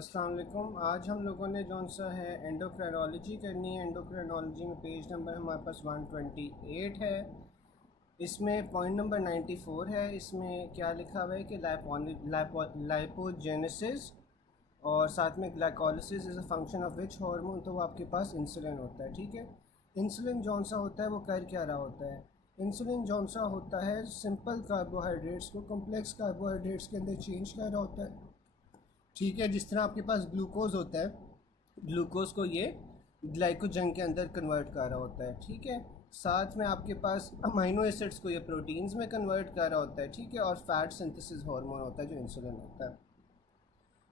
अस्सलाम वालेकुम। आज हम लोगों ने जौन सा है एंडोक्राइनोलॉजी करनी है। एंडोक्राइनोलॉजी में पेज नंबर हमारे पास 128 है। इसमें पॉइंट नंबर 94 है। इसमें क्या लिखा हुआ है कि लाइपोजेनेसिस और साथ में glycolysis is a function of which hormone, तो वो आपके पास इंसुलिन होता है। ठीक है, इंसुलिन जौन सा होता है वो कर क्या रहा होता है। इंसुलिन जौन सा होता है सिंपल कार्बोहाइड्रेट्स को कॉम्प्लेक्स कार्बोहाइड्रेट्स के अंदर चेंज कर रहा होता है। ठीक है, जिस तरह आपके पास ग्लूकोज होता है, ग्लूकोज को ये ग्लाइकोजन के अंदर कन्वर्ट कर रहा होता है। ठीक है, साथ में आपके पास अमाइनो एसिड्स को ये प्रोटीन्स में कन्वर्ट कर रहा होता है। ठीक है, और फैट सिंथेसिस हार्मोन होता है जो इंसुलिन होता है।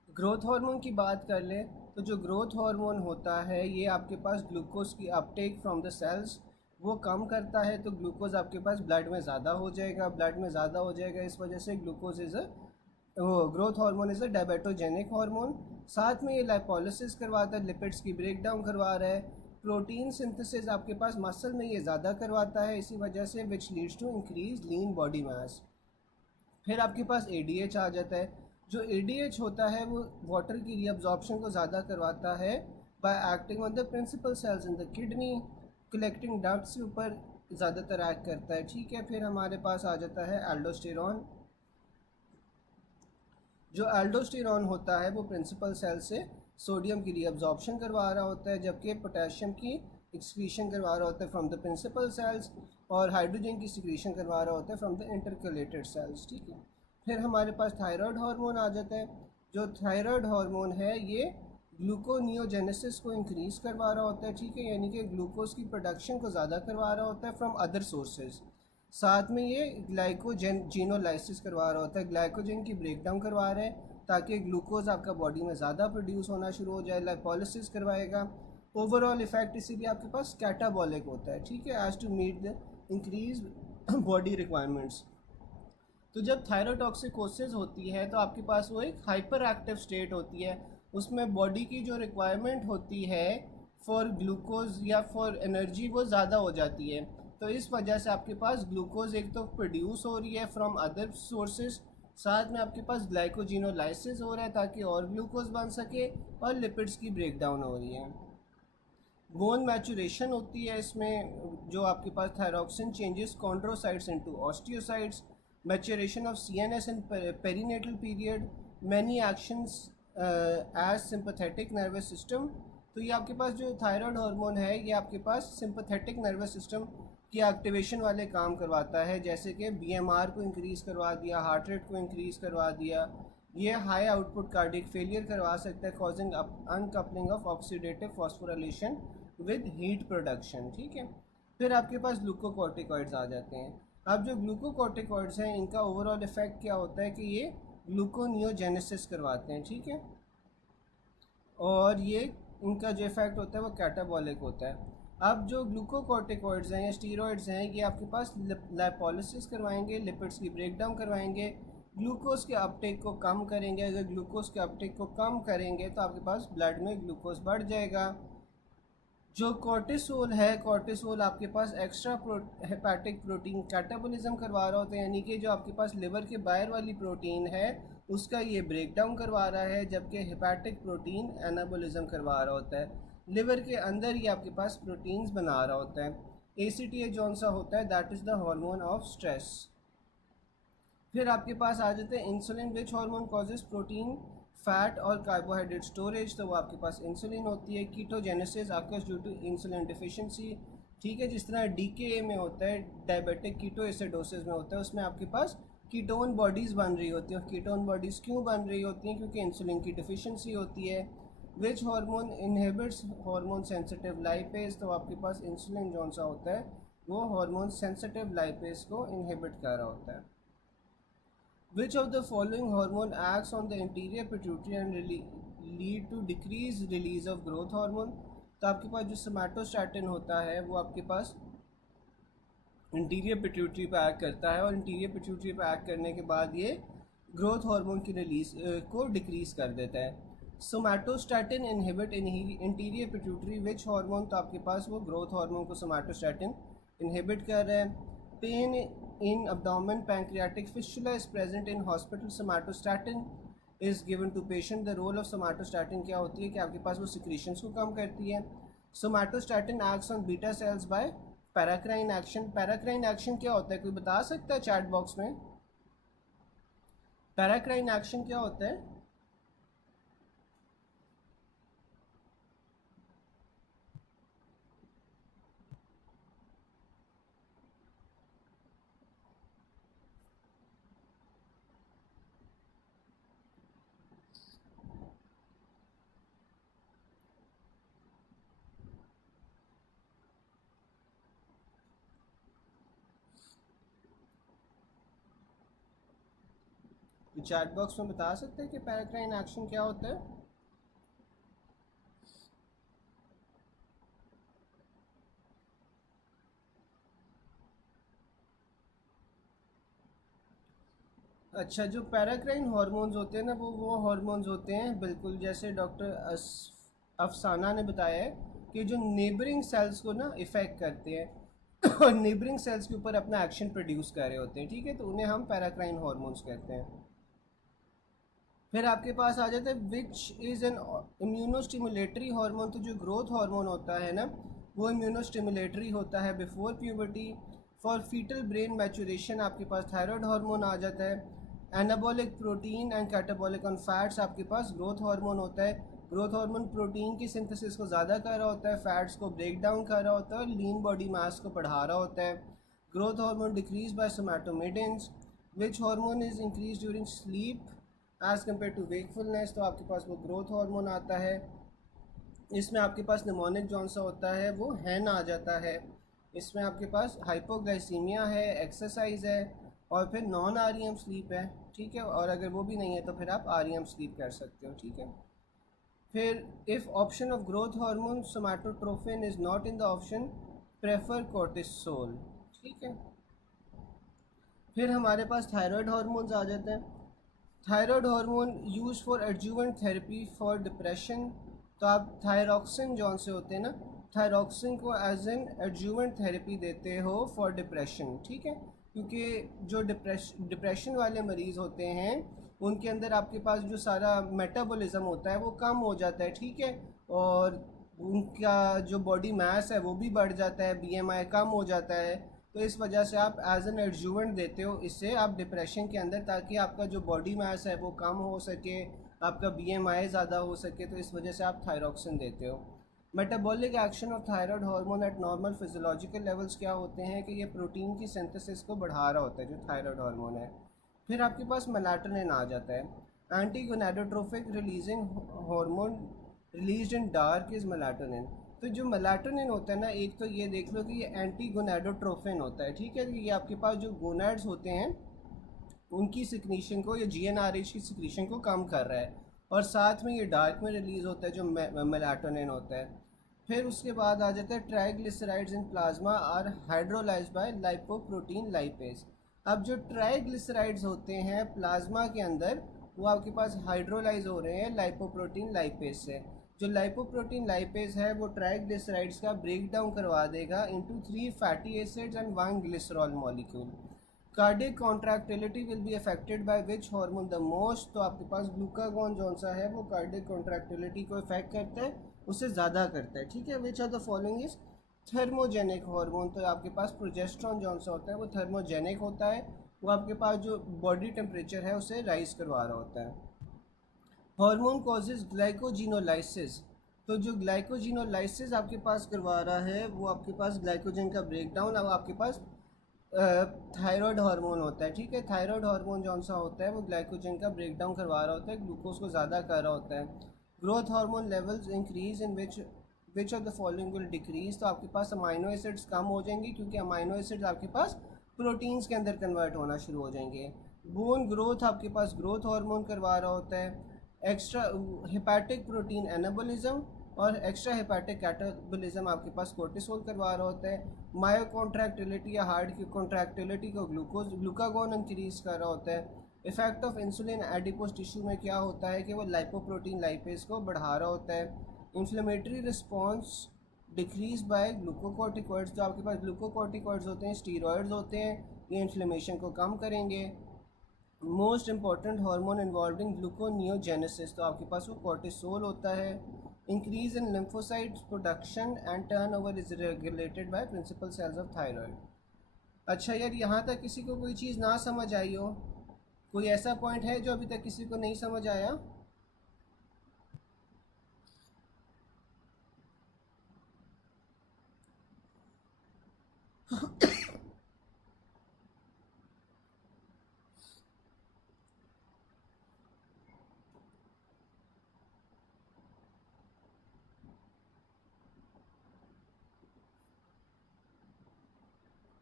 ग्रोथ हार्मोन की बात कर लें तो जो ग्रोथ हार्मोन होता है ये आपके पास ग्लूकोज की अपटेक फ्रॉम द सेल्स वो कम करता है, तो ग्लूकोज आपके पास ब्लड में ज़्यादा हो जाएगा। ब्लड में ज़्यादा हो जाएगा, इस वजह से glucose is growth hormone is a diabetogenic hormone. साथ में ये लाइपोलिसिस करवाता है, लिपिड्स की ब्रेक डाउन करवा रहा है। प्रोटीन सिंथेसिस आपके पास मसल में ये ज़्यादा करवाता है, इसी वजह से which leads to increase lean body mass. फिर आपके पास ADH आ जाता है। जो ADH होता है वो वाटर की रीअब्जॉर्प्शन को ज़्यादा करवाता है by acting on the principal cells in the kidney, collecting ducts के ऊपर ज़्यादातर एक्ट करता है। ठीक है, फिर हमारे पास आ जाता है एल्डोस्टेरॉन। जो एल्डोस्टेरॉन होता है वो प्रिंसिपल सेल से सोडियम की रीअब्जॉर्प्शन करवा रहा होता है, जबकि पोटेशियम की एक्सक्रीशन करवा रहा होता है फ्रॉम द प्रिंसिपल सेल्स, और हाइड्रोजन की सिक्रीशन करवा रहा होता है फ्रॉम द इंटरकलेटेड सेल्स। ठीक है, फिर हमारे पास थायराइड हार्मोन आ जाता है। जो थायराइड हार्मोन है ये ग्लूकोनियोजेनेसिस को इंक्रीज़ करवा रहा होता है। ठीक है, यानी कि ग्लूकोज की प्रोडक्शन को ज़्यादा करवा रहा होता है फ्रॉम अदर सोर्सेज। साथ में ये ग्लाइकोजन जीनोलाइसिस करवा रहा होता है, ग्लाइकोजन की ब्रेक डाउन करवा रहे हैं ताकि ग्लूकोज आपका बॉडी में ज़्यादा प्रोड्यूस होना शुरू हो जाए। लाइपोलिसिस करवाएगा। ओवरऑल इफेक्ट इसीलिए आपके पास कैटाबॉलिक होता है। ठीक है, as to meet the increase body requirements. तो जब थायरोटॉक्सिकोसिस होती है तो आपके पास वो एक हाइपर एक्टिव स्टेट होती है, उसमें बॉडी की जो रिक्वायरमेंट होती है फॉर ग्लूकोज या फॉर एनर्जी वो ज़्यादा हो जाती है। तो इस वजह से आपके पास ग्लूकोज एक तो प्रोड्यूस हो रही है फ्रॉम अदर सोर्सेज, साथ में आपके पास ग्लाइकोजिनोलाइसिस हो रहा है ताकि और ग्लूकोज बन सके, और लिपिड्स की ब्रेक डाउन हो रही है। बोन मैचुरेशन होती है इसमें, जो आपके पास thyroxine changes chondrocytes into osteocytes, maturation of CNS in perinatal period, many actions as sympathetic nervous system. तो ये आपके पास जो थायराइड हार्मोन है ये आपके पास सिंपैथेटिक नर्वस सिस्टम की एक्टिवेशन वाले काम करवाता है, जैसे कि BMR को इंक्रीज़ करवा दिया, हार्ट रेट को इंक्रीज़ करवा दिया। ये हाई आउटपुट कार्डिक फेलियर करवा सकता है, causing uncoupling of oxidative phosphorylation with heat production. ठीक है, फिर आपके पास ग्लूकोकॉर्टिकॉइड्स आ जाते हैं। अब जो ग्लूकोकॉर्टिकॉइड्स हैं इनका ओवरऑल इफेक्ट क्या होता है कि ये ग्लूकोनियोजेनेसिस करवाते हैं। ठीक है, और ये इनका जो इफेक्ट होता है वो कैटाबॉलिक होता है। अब जो ग्लूकोकॉर्टिकॉइड्स हैं या स्टीरॉइड्स हैं ये आपके पास लाइपोलिसिस करवाएंगे, लिपिड्स की ब्रेक डाउन करवाएंगे, ग्लूकोज के अपटेक को कम करेंगे। अगर ग्लूकोज के अपटेक को कम करेंगे तो आपके पास ब्लड में ग्लूकोज बढ़ जाएगा। जो कॉर्टिसोल है, कॉर्टिसोल आपके पास एक्स्ट्रा हेपेटिक प्रोटीन कैटाबॉलिज्म करवा रहा होता है, यानी कि जो आपके पास लिवर के बाहर वाली प्रोटीन है उसका ये ब्रेक डाउन करवा रहा है, जबकि हेपेटिक प्रोटीन एनाबॉलिज्म करवा रहा होता है। लिवर के अंदर ही आपके पास प्रोटीन्स बना रहा होता है। ACTH जौन सा होता है that is the hormone of stress. फिर आपके पास आ जाते हैं insulin, which hormone causes protein fat और कार्बोहाइड्रेट स्टोरेज, तो वो आपके पास इंसुलिन होती है। Ketogenesis occurs due to insulin deficiency. ठीक है, जिस तरह DKA में होता है, डायबिटिक कीटोएसिडोसिस में होता है, उसमें आपके पास कीटोन बॉडीज़ बन रही होती हैं। और कीटोन बॉडीज़ क्यों बन रही होती हैं? क्योंकि इंसुलिन की डिफिशिएंसी होती है। Which hormone inhibits hormone sensitive lipase, तो आपके पास इंसुलिन जौन सा होता है वो हार्मोन सेंसिटिव लाइपेज को इनहिबिट कर रहा होता है। Which of the following hormone acts on the anterior pituitary and lead to decreased release of growth hormone? तो आपके पास जो सोमैटोस्टैटिन होता है वो आपके पास इंटीरियर पिट्यूटरी पे एक्ट करता है, और इंटीरियर पिट्यूटरी पे एक्ट करने के बाद ये ग्रोथ हार्मोन की रिलीज को डिक्रीज कर देता है। Somatostatin inhibit anterior pituitary which hormone, तो आपके पास वो ग्रोथ हार्मोन को सोमैटोस्टैटिन इनहिबिट कर रहा है। Pain in abdomen pancreatic fistula is present in hospital somatostatin is given to patient. The role of somatostatin क्या होती है कि आपके पास वो सिक्रीशंस को कम करती है। Somatostatin acts on beta cells by paracrine action. Paracrine action क्या होता है, कोई बता सकता है चैट बॉक्स में? पैराक्राइन एक्शन क्या होता है? चैट बॉक्स में बता सकते हैं कि पैराक्राइन एक्शन क्या होता है? अच्छा, जो पैराक्राइन हार्मोन्स होते हैं ना, वो हार्मोन्स होते हैं बिल्कुल जैसे डॉक्टर अफसाना ने बताया है कि जो नेबरिंग सेल्स को ना इफ़ेक्ट करते हैं और नेबरिंग सेल्स के ऊपर अपना एक्शन प्रोड्यूस कर रहे होते हैं, ठीक है, तो उन्हें हम पैराक्राइन हार्मोन्स कहते हैं। फिर आपके पास आ जाता है विच इज़ एन इम्यूनोस्टिमुलेटरी हार्मोन। तो जो ग्रोथ हार्मोन होता है ना, वो इम्यूनोस्टिमुलेटरी होता है before puberty. For fetal brain maturation आपके पास थायराइड हार्मोन आ जाता है। Anabolic protein and catabolic on fats आपके पास ग्रोथ हार्मोन होता है। ग्रोथ हार्मोन प्रोटीन की सिंथेसिस को ज़्यादा कर रहा होता है, फैट्स को ब्रेक डाउन कर रहा होता है और लीन बॉडी मास को बढ़ा रहा होता है। Growth hormone decrease by somatomedins. Which hormone is increase during sleep as compare to wakefulness. तो आपके पास वो ग्रोथ हार्मोन आता है। इसमें आपके पास निमोनिक जौन सा होता है वो हैन आ जाता है। इसमें आपके पास हाइपोग्लाइसीमिया है, एक्सरसाइज है और फिर नॉन आरईएम स्लीप है, ठीक है, और अगर वो भी नहीं है तो फिर आप आरईएम स्लीप कर सकते हो, ठीक है। फिर if option of growth hormone somatotrophin is not in the option, prefer cortisol, ठीक है। फिर हमारे पास थायराइड हार्मोन्स आ जाते हैं। Thyroid hormone use for adjuvant therapy for depression. तो आप थायरॉक्सिन जौन से होते हैं ना, थायरॉक्सिन को एज एन एडजुवेंट थेरेपी देते हो फॉर डिप्रेशन, ठीक है, क्योंकि जो डिप्रेशन वाले मरीज़ होते हैं उनके अंदर आपके पास जो सारा मेटाबॉलिज्म होता है वो कम हो जाता है, ठीक है, और उनका जो बॉडी मास है वो भी बढ़ जाता है, बीएमआई कम हो जाता है। तो इस वजह से आप एज एन एडजुवेंट देते हो इससे आप डिप्रेशन के अंदर, ताकि आपका जो बॉडी मास है वो कम हो सके, आपका बीएमआई ज़्यादा हो सके, तो इस वजह से आप थायरॉक्सिन देते हो। Metabolic action of thyroid hormone eight normal physiological levels क्या होते हैं कि ये प्रोटीन की सिंथेसिस को बढ़ा रहा होता है जो थायराइड हार्मोन है। फिर आपके पास मेलाटोनिन आ जाता है। Anti gonadotropic releasing hormone released in dark is melatonin. तो जो मेलाटोनिन होता है ना, एक तो ये देख लो कि ये एंटी गोनाडोट्रोफिन होता है, ठीक है, ये आपके पास जो गोनाड्स होते हैं उनकी सिक्रीशन को, या जीएनआरएच की सिक्रीशन को कम कर रहा है, और साथ में ये डार्क में रिलीज़ होता है जो मेलाटोनिन होता है। फिर उसके बाद आ जाता है triglycerides in plasma are hydrolysed by lipoprotein lipase. अब जो ट्राइग्लिसराइड्स होते हैं प्लाज्मा के अंदर वो आपके पास हाइड्रोलाइज हो रहे हैं लाइपोप्रोटीन लाइपेज से। जो लाइपोप्रोटीन लाइपेज है वो ट्राइग्लिसराइड्स का ब्रेक डाउन करवा देगा into 3 fatty acids and 1 glycerol molecule. Cardiac contractility will be affected by which hormone the most. तो आपके पास ग्लूकागॉन जौन सा है वो कार्डियक कॉन्ट्रैक्टिलिटी को इफेक्ट करता है, उससे ज़्यादा करता है, ठीक है। Which are the following is thermogenic hormone. तो आपके पास प्रोजेस्ट्रॉन जौन सा होता है वो थर्मोजेनिक होता है, वो आपके पास जो बॉडी टेम्परेचर है उसे राइज करवा रहा होता है। Hormone causes glycogenolysis. तो जो ग्लाइकोजिनोलाइसिस आपके पास करवा रहा है वो आपके पास ग्लाइकोजन का ब्रेकडाउन, अब आपके पास थायराइड हार्मोन होता है, ठीक है। थायराइड हार्मोन जौन सा होता है वो ग्लाइकोजन का ब्रेकडाउन करवा रहा होता है, ग्लूकोज को ज़्यादा कर रहा होता है। Growth hormone levels increase in which of the following will decrease. तो आपके पास अमाइनो एसिड्स कम हो जाएंगी क्योंकि अमाइनो एसिड्स आपके पास प्रोटीन्स के अंदर कन्वर्ट होना शुरू हो जाएंगे। बोन ग्रोथ आपके पास ग्रोथ हार्मोन करवा रहा होता है। एक्स्ट्रा हेपेटिक प्रोटीन एनाबोलिज्म और एक्स्ट्रा हेपेटिक कैटाबोलिज्म आपके पास कोर्टिसोल करवा रहा होता है। मायो कॉन्ट्रैक्टिलिटी या हार्ट की कॉन्ट्रैक्टिलिटी को ग्लूकागॉन इंक्रीज कर रहा होता है। Effect of insulin adipose tissue में क्या होता है कि वो लाइपोप्रोटीन लाइपेज को बढ़ा रहा होता है। Inflammatory response decrease by glucocorticoids. जो आपके पास ग्लूकोकॉर्टिकॉइड्स होते हैं स्टीरॉयड्स होते हैं, ये इन्फ्लेमेशन को कम करेंगे। Most important hormone involved in gluconeogenesis, तो आपके पास वो कॉर्टिसोल होता है। Increase in lymphocyte production and turnover is regulated by principal cells of thyroid. अच्छा यार, यहाँ तक किसी को कोई चीज़ ना समझ आई हो? कोई ऐसा पॉइंट है जो अभी तक किसी को नहीं समझ आया?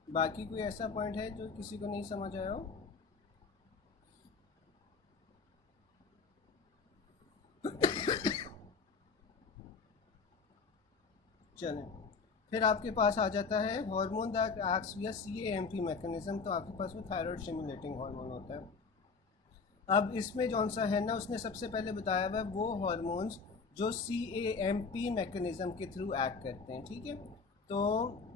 बाकी कोई ऐसा पॉइंट है जो किसी को नहीं समझ आया हो? चलें, फिर आपके पास आ जाता है हार्मोन दैट एक्ट्स विया CAMP मैकेनिज्म, तो आपके पास वो थायराइड स्टिमुलेटिंग हार्मोन होता है। अब इसमें जौन सा है ना, उसने सबसे पहले बताया हुआ है वो हार्मोन्स जो CAMP मैकेनिज्म के थ्रू एक्ट करते हैं, ठीक है। तो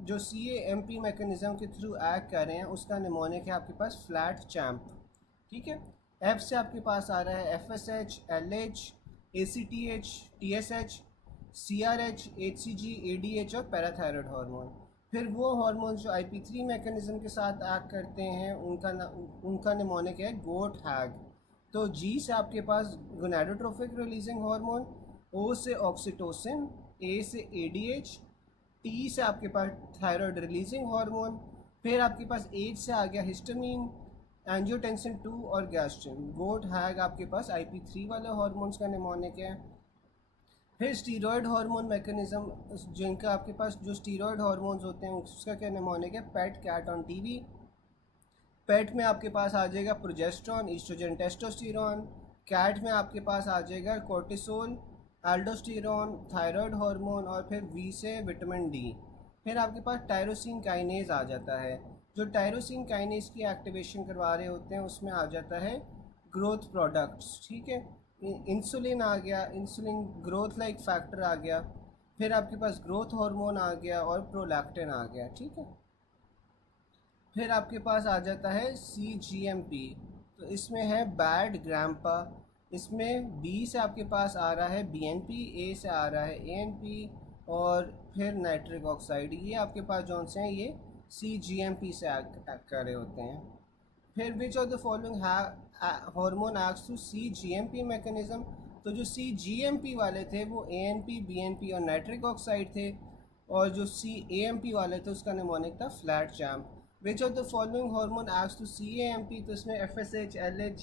जो CAMP मैकेनिज्म के थ्रू एक्ट कर रहे हैं उसका निमोनिक है आपके पास फ्लैट चैम्प, ठीक है। F से आपके पास आ रहा है FSH, LH, ACTH, TSH, CRH, HCG, ADH और पैराथायरॉयड हार्मोन। फिर वो हार्मोन जो IP3 मैकेनिज्म के साथ एक्ट करते हैं उनका निमोनिक है गोट हैग। तो G से आपके पास गोनाडोट्रोफिक रिलीजिंग हार्मोन, O से ऑक्सीटोसिन, A से ADH, T से आपके पास थायराइड रिलीजिंग हार्मोन। फिर आपके पास H से आ गया हिस्टामिन, एंजियोटेंसिन 2 और गैस्ट्रिन। गोट हैग आपके पास IP3 वाले हार्मोन्स का निमोनिक है। फिर स्टीरॉयड हार्मोन मैकेनिज्म, जिनका आपके पास जो स्टीरॉयड हार्मोन्स होते हैं उसका क्या निमोनिक है पैट कैट ऑन टीवी। पेट में आपके पास आ जाएगा प्रोजेस्ट्रॉन, ईस्ट्रोजन, टेस्टोस्टेरोन। कैट में आपके पास आ जाएगा कोर्टिसोल, एल्डोस्टेरोन, थायराइड हार्मोन और फिर वी से विटामिन डी। फिर आपके पास टायरोसिन काइनेज आ जाता है। जो टायरोसिन काइनेज की एक्टिवेशन करवा रहे होते हैं उसमें आ जाता है ग्रोथ प्रोडक्ट्स, ठीक है। इंसुलिन आ गया, इंसुलिन ग्रोथ लाइक फैक्टर आ गया। फिर आपके पास ग्रोथ हार्मोन आ गया और प्रोलैक्टिन आ गया, ठीक है। फिर आपके पास आ जाता है CGMP, तो इसमें है बैड ग्रैम्पा। इसमें B से आपके पास आ रहा है BNP, A से आ रहा है ANP और फिर नाइट्रिक ऑक्साइड। ये आपके पास जौन से हैं ये CGMP से एक्ट कर रहे होते हैं। फिर which of the following hormone acts through CGMP mechanism, तो जो CGMP वाले थे वो ANP, BNP और नाइट्रिक ऑक्साइड थे, और जो CAMP वाले थे उसका निमोनिक था flat champ. Which of the following hormone acts to CAMP, तो इसमें FSH, LH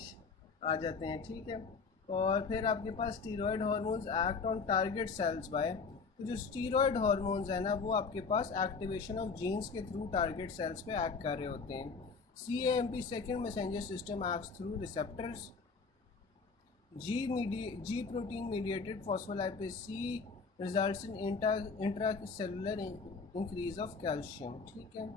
आ जाते हैं, ठीक है। और फिर आपके पास steroid hormones act on target cells by, तो जो स्टीरॉयड हार्मोन्स है ना वो आपके पास एक्टिवेशन ऑफ जीन्स के थ्रू टारगेट सेल्स पे एक्ट कर रहे होते हैं। CAMP second messenger system acts through receptors. G protein mediated phospholipase C results in intracellular increase of calcium, ठीक है।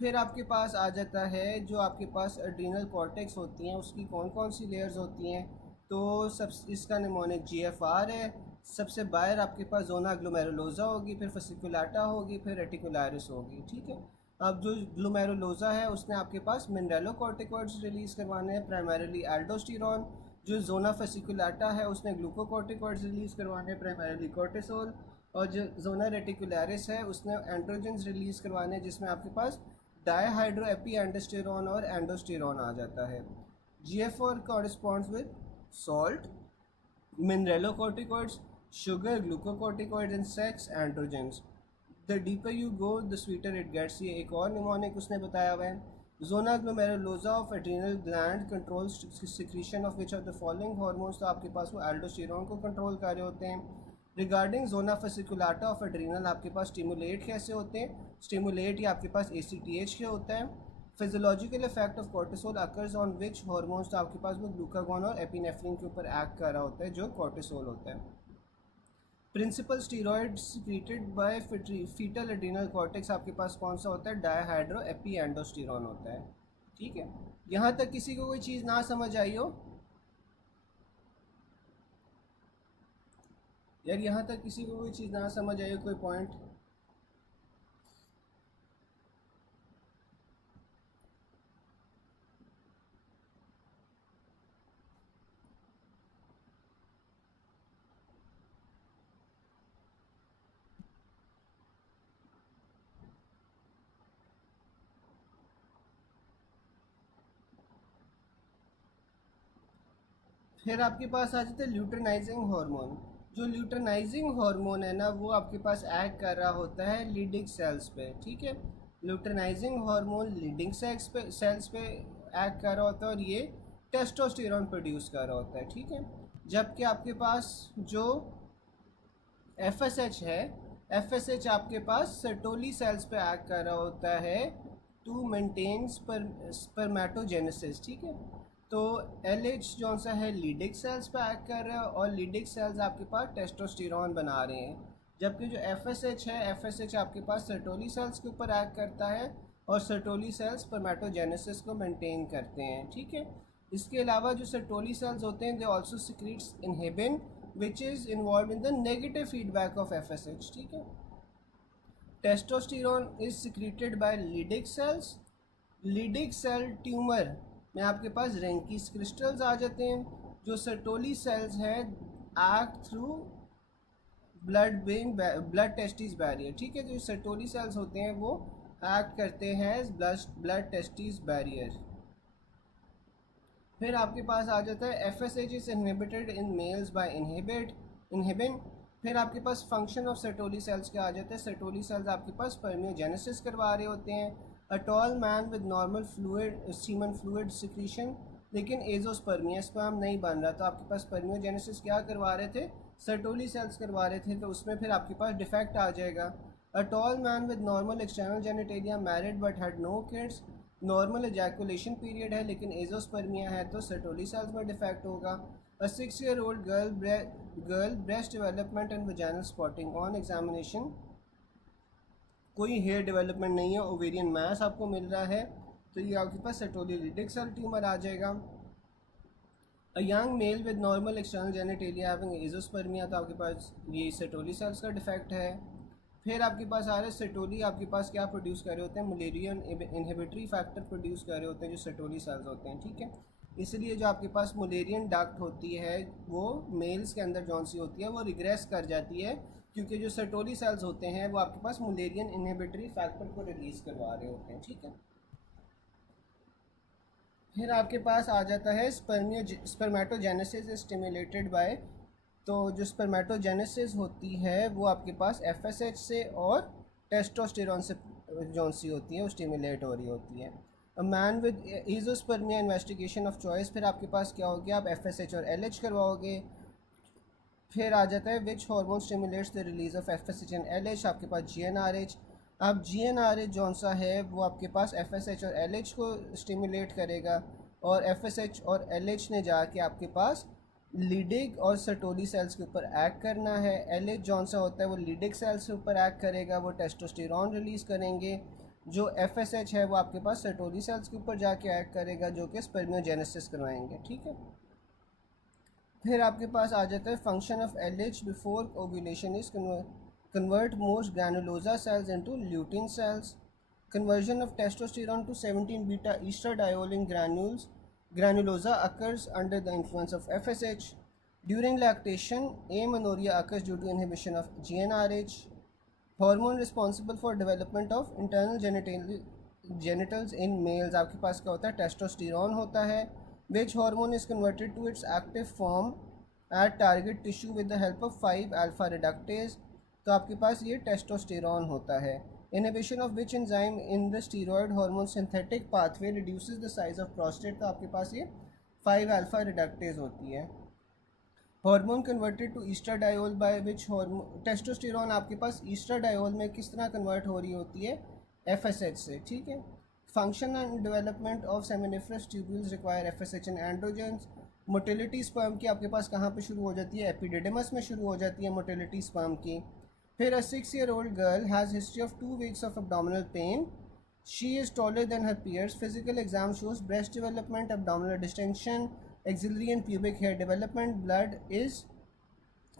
फिर आपके पास आ जाता है जो आपके पास एड्रीनल कॉर्टेक्स होती हैं उसकी कौन कौन सी लेयर्स होती हैं, तो सब इसका निमोनिक GFR है। सबसे बाहर आपके पास जोना ग्लोमेरुलोसा होगी, फिर फेसिकुलाटा होगी, फिर रेटिकुलारिस होगी, ठीक है। अब जो ग्लोमेरुलोसा है उसने आपके पास मिनरलोकॉर्टिकॉइड्स रिलीज़ करवाने हैं, प्राइमरीली एल्डोस्टेरॉन। जो जोना फेसिकुलाटा है उसने ग्लूकोकॉर्टिकॉइड्स रिलीज़ करवाने हैं, प्राइमरीली कोर्टिसोल। और जो जोना रेटिकुलरिस है उसने एंड्रोजन्स रिलीज़ करवाने हैं जिसमें आपके पास डाईहाइड्रो एपी एंडोस्टेरॉन और एंडोस्टेरॉन आ जाता है। GFR corresponds with salt, mineralocorticoids, sugar, glucocorticoids and sex androgens. The deeper you go the sweeter it gets, ये एक और निमोनिक उसने बताया हुआ है। Zona glomerulosa of adrenal gland controls secretion of which of the following hormones, तो आपके पास वो एल्डोस्टेरॉन को कंट्रोल कर रहे होते हैं। Regarding zona fasciculata of adrenal आपके पास स्टिमुलेट कैसे होते हैं, स्टिमुलेट ये आपके पास ACTH के होता है। Physiological effect of cortisol occurs on which hormones, तो आपके पास वो ग्लूकागॉन और एपिनेफ्रिन के ऊपर एक्ट कर रहा होता है जो कोर्टिसोल होता है। Principal steroid secreted by fetal adrenal cortex आपके पास कौन सा होता है, डाईहाइड्रो एपी एंडोस्टेरॉन होता है, ठीक है। यहाँ तक किसी को कोई चीज़ ना समझ आई हो यार, यहाँ तक किसी को कोई चीज़ ना समझ आई हो, कोई पॉइंट? फिर आपके पास आ जाता है ल्यूटेनाइजिंग हार्मोन। जो ल्यूटेनाइजिंग हार्मोन है ना, वो आपके पास एक्ट कर रहा होता है लीडिंग सेल्स पे, ठीक है। ल्यूटेनाइजिंग हार्मोन लीडिंग सेल्स पे एक्ट कर रहा होता है और ये टेस्टोस्टेरोन प्रोड्यूस कर रहा होता है, ठीक है। जबकि आपके पास जो FSH है, FSH आपके पास सर्टोली सेल्स पे एक्ट कर रहा होता है टू मेंटेन स्पर्मेटोजेनेसिस, ठीक है। तो LH जो सा है लीडिक सेल्स पे एक्ट कर रहा है और लीडिक सेल्स आपके पास टेस्टोस्टेरोन बना रहे हैं। जबकि जो FSH है, FSH आपके पास सर्टोली सेल्स के ऊपर एक्ट करता है और सर्टोली सेल्स स्पर्मेटोजेनेसिस को मेंटेन करते हैं, ठीक है। इसके अलावा जो सर्टोली सेल्स होते हैं, they also secretes inhibin which is involved in the negative feedback of FSH, ठीक है। Testosterone is secreted by Leydig cells. Leydig cell tumor में आपके पास रेंकीस क्रिस्टल्स आ जाते हैं। जो सर्टोली सेल्स हैं act through blood testis barrier, ठीक है। जो सर्टोली सेल्स होते हैं वो एक्ट करते हैं ब्लड टेस्टिस बैरियर। फिर आपके पास आ जाता है FSH is inhibited in males by inhibin. फिर आपके पास फंक्शन ऑफ सर्टोली सेल्स क्या आ जाता है। सर्टोली सेल्स आपके पास स्पर्मियोजेनेसिस करवा रहे होते हैं। अ tall man with normal fluid semen fluid secretion, लेकिन एजोस्पर्मिया स्पर्म नहीं बन रहा, तो आपके पास स्पर्मियोजेनेसिस क्या करवा रहे थे, सर्टोली सेल्स करवा रहे थे, तो उसमें फिर आपके पास डिफेक्ट आ जाएगा। A tall man with normal external genitalia married but had no kids, normal ejaculation period है लेकिन एजोस्पर्मिया है, तो सर्टोली सेल्स में डिफेक्ट होगा। अ 6-year-old girl breast development and vaginal spotting on examination, कोई हेयर डेवलपमेंट नहीं है, ओवेरियन मास आपको मिल रहा है, तो ये आपके पास सर्टोली लीडिक सेल ट्यूमर आ जाएगा। A young mail with normal external genitalia having azoospermia, तो आपके पास ये सर्टोली सेल्स का डिफेक्ट है। फिर आपके पास आ रहे सर्टोली आपके पास क्या प्रोड्यूस कर रहे होते हैं, मुलेरियन इनहिबिटरी फैक्टर प्रोड्यूस कर रहे होते हैं जो सर्टोली सेल्स होते हैं, ठीक है। इसलिए जो आपके पास मुलेरियन डक्ट होती है वो मेल्स के अंदर जौन सी होती है वो रिग्रेस कर जाती है, क्योंकि जो सर्टोली सेल्स होते हैं वो आपके पास मुलेरियन इनहिबिटरी फैक्टर को रिलीज करवा रहे होते हैं, ठीक है। फिर आपके पास आ जाता है स्पर्मेटोजेनेसिस इज स्टिमुलेटेड बाय, तो जो स्पर्मेटोजेनेसिस होती है वो आपके पास FSH से और टेस्टोस्टेरोन से जौन सी होती है वो स्टिमुलेट हो रही होती है। A man with azoospermia investigation of choice, फिर आपके पास क्या हो गया, आप FSH और LH करवाओगे। फिर आ जाता है which hormone stimulates the release of FSH and LH, आपके पास GnRH। अब GnRH जौन सा है वो आपके पास FSH और LH को स्टिमुलेट करेगा और FSH और LH ने जाके आपके पास लीडिक और सर्टोली सेल्स के ऊपर एक्ट करना है। LH जौन सा होता है वो लीडिक सेल्स के ऊपर एक्ट करेगा, वो टेस्टोस्टेरोन रिलीज़ करेंगे। जो FSH है वो आपके पास सर्टोली सेल्स के ऊपर जाके एक्ट करेगा जो कि स्पर्मियोजेनेसिस करवाएंगे, ठीक है। फिर आपके पास आ जाता है function of LH before ovulation is convert most granulosa cells into lutein cells. Conversion of testosterone to 17 beta estradiol in granulosa occurs under the influence of FSH. During lactation, amenorrhea occurs due to inhibition of GnRH. Hormone responsible for development of internal genitals in males आपके पास क्या होता है, testosterone होता है। Which hormone is converted to its active form at target tissue with the help of 5-alpha reductase, तो आपके पास ये टेस्टोस्टेरोन होता है। Inhibition of which enzyme in the steroid hormone synthetic pathway reduces the size of prostate, तो आपके पास ये 5-alpha रिडक्टेज होती है। Hormone converted to estradiol by which hormone, testosterone आपके पास ईस्ट्राडायोल में किस तरह कन्वर्ट हो रही होती है, FSH से, ठीक है। Function and development of seminiferous tubules require FSH and androgens. Motility sperm की आपके पास कहाँ पे शुरू हो जाती है, एपिडिडमस में शुरू हो जाती है मोटिलिटी स्पर्म की। फिर a 6-year-old girl has history of 2 weeks of abdominal pain. She is taller than her peers. Physical exam shows breast development, abdominal distension, axillary and pubic hair development. Blood is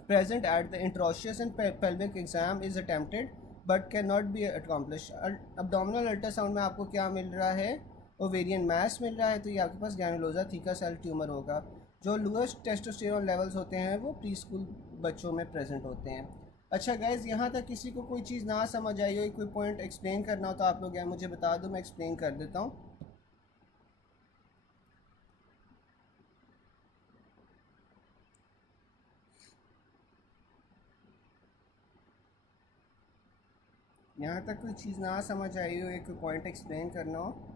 present at the interosseous and pelvic exam is attempted but cannot be accomplished. Abdominal ultrasound में आपको क्या मिल रहा है, ovarian मास मिल रहा है, तो ये आपके पास ग्रैनुलोसा थीका सेल ट्यूमर होगा। जो लोएस्ट टेस्टोस्टेरोन लेवल्स होते हैं वो प्री स्कूल बच्चों में प्रेजेंट होते हैं। अच्छा गाइज़, यहाँ तक किसी को कोई चीज़ ना समझ आई हो, कोई पॉइंट एक्सप्लेन करना हो तो आप लोग यहाँ मुझे बता दो, मैं एक्सप्लेन कर देता हूँ। यहाँ तक कोई चीज़ ना समझ आई हो, एक पॉइंट एक्सप्लेन करना हो।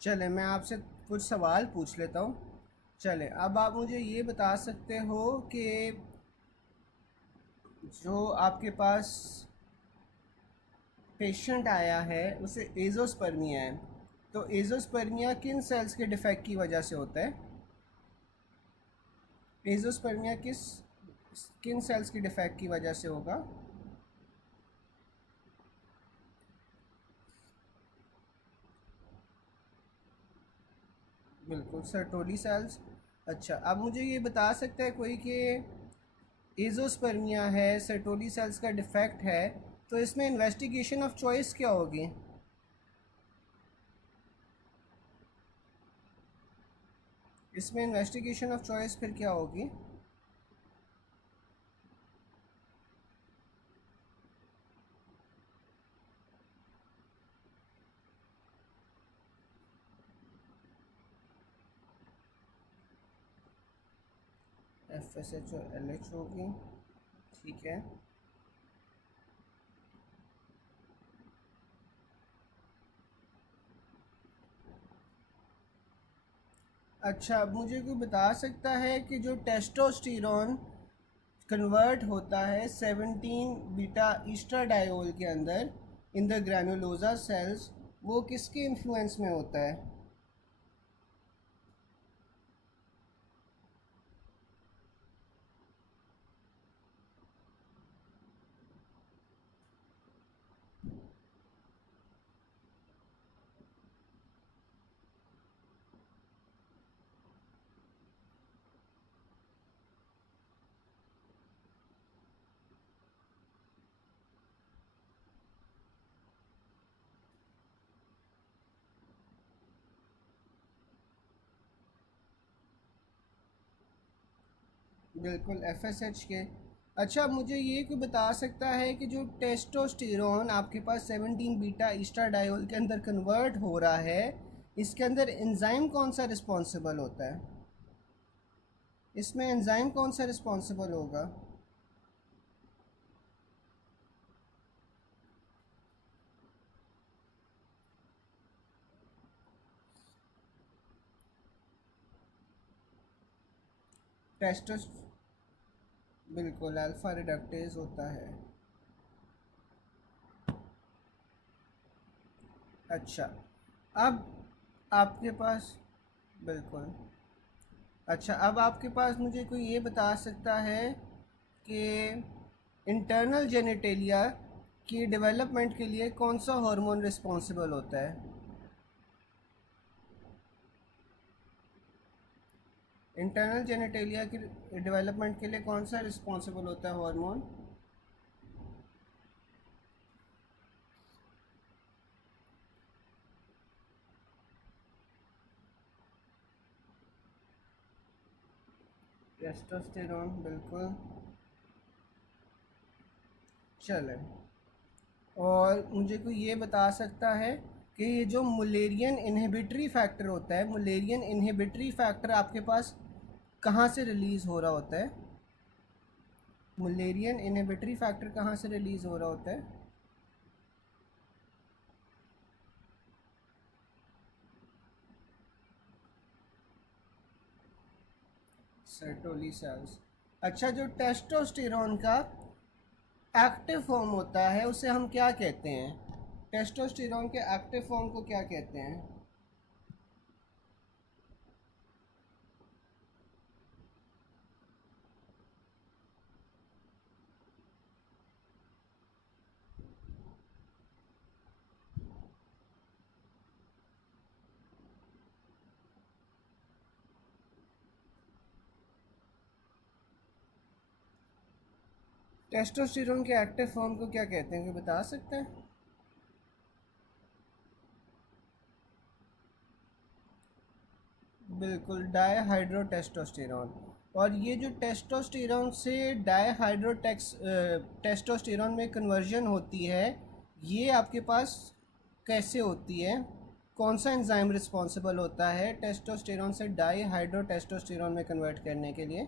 चले मैं आपसे कुछ सवाल पूछ लेता हूँ। चले अब आप मुझे ये बता सकते हो कि जो आपके पास पेशेंट आया है उसे एजोस्पर्मिया है, तो एजोस्पर्मिया किन सेल्स के डिफेक्ट की वजह से होता है? एजोस्पर्मिया किन सेल्स की डिफेक्ट की वजह से होगा? बिल्कुल सर्टोली सेल्स। अच्छा अब मुझे ये बता सकता है कोई कि एजोस्पर्मिया है, सर्टोली सेल्स का डिफेक्ट है, तो इसमें इन्वेस्टिगेशन ऑफ चॉइस क्या होगी? इसमें इन्वेस्टिगेशन ऑफ चॉइस फिर क्या होगी? FSH और LH होगी, ठीक है। अच्छा अब मुझे कोई बता सकता है कि जो टेस्टोस्टेरोन कन्वर्ट होता है 17 बीटा ईस्ट्राडायोल के अंदर इन द ग्रैनुलोसा सेल्स, वो किसके इन्फ्लुएंस में होता है? बिल्कुल FSH के। अच्छा मुझे ये कोई बता सकता है कि जो टेस्टोस्टेरोन आपके पास 17 बीटा ईस्ट्राडायोल के अंदर कन्वर्ट हो रहा है, इसके अंदर एंजाइम कौन सा रिस्पॉन्सिबल होता है? इसमें एंजाइम कौन सा रिस्पॉन्सिबल होगा? टेस्टोस बिल्कुल अल्फा रिडक्टेज होता है। अच्छा अब आपके पास बिल्कुल। अच्छा अब आपके पास मुझे कोई ये बता सकता है कि इंटरनल जेनिटेलिया की डेवलपमेंट के लिए कौन सा हार्मोन रिस्पॉन्सिबल होता है? इंटरनल जेनिटेलिया की डेवलपमेंट के लिए कौन सा रिस्पॉन्सिबल होता है हार्मोन? टेस्टोस्टेरोन बिल्कुल। चले और मुझे कोई ये बता सकता है कि ये जो मुलेरियन इनहिबिटरी फैक्टर होता है, मुलेरियन इनहिबिटरी फैक्टर आपके पास कहाँ से रिलीज़ हो रहा होता है? मुलेरियन इनहिबिटरी फैक्टर कहाँ से रिलीज़ हो रहा होता है? Sertoli cells. अच्छा जो टेस्टोस्टेरोन का एक्टिव फॉर्म होता है उसे हम क्या कहते हैं? टेस्टोस्टेरोन के एक्टिव फॉर्म को क्या कहते हैं? टेस्टोस्टेरोन के एक्टिव फॉर्म को क्या कहते हैं, कोई बता सकते हैं? बिल्कुल, डाईहाइड्रोटेस्टोस्टेरॉन। और ये जो टेस्टोस्टेरॉन से टेस्टोस्टेरॉन में कन्वर्जन होती है, ये आपके पास कैसे होती है? कौन सा एंजाइम रिस्पॉन्सिबल होता है टेस्टोस्टेरॉन से डाईहाइड्रोटेस्टोस्टेरॉन में कन्वर्ट करने के लिए?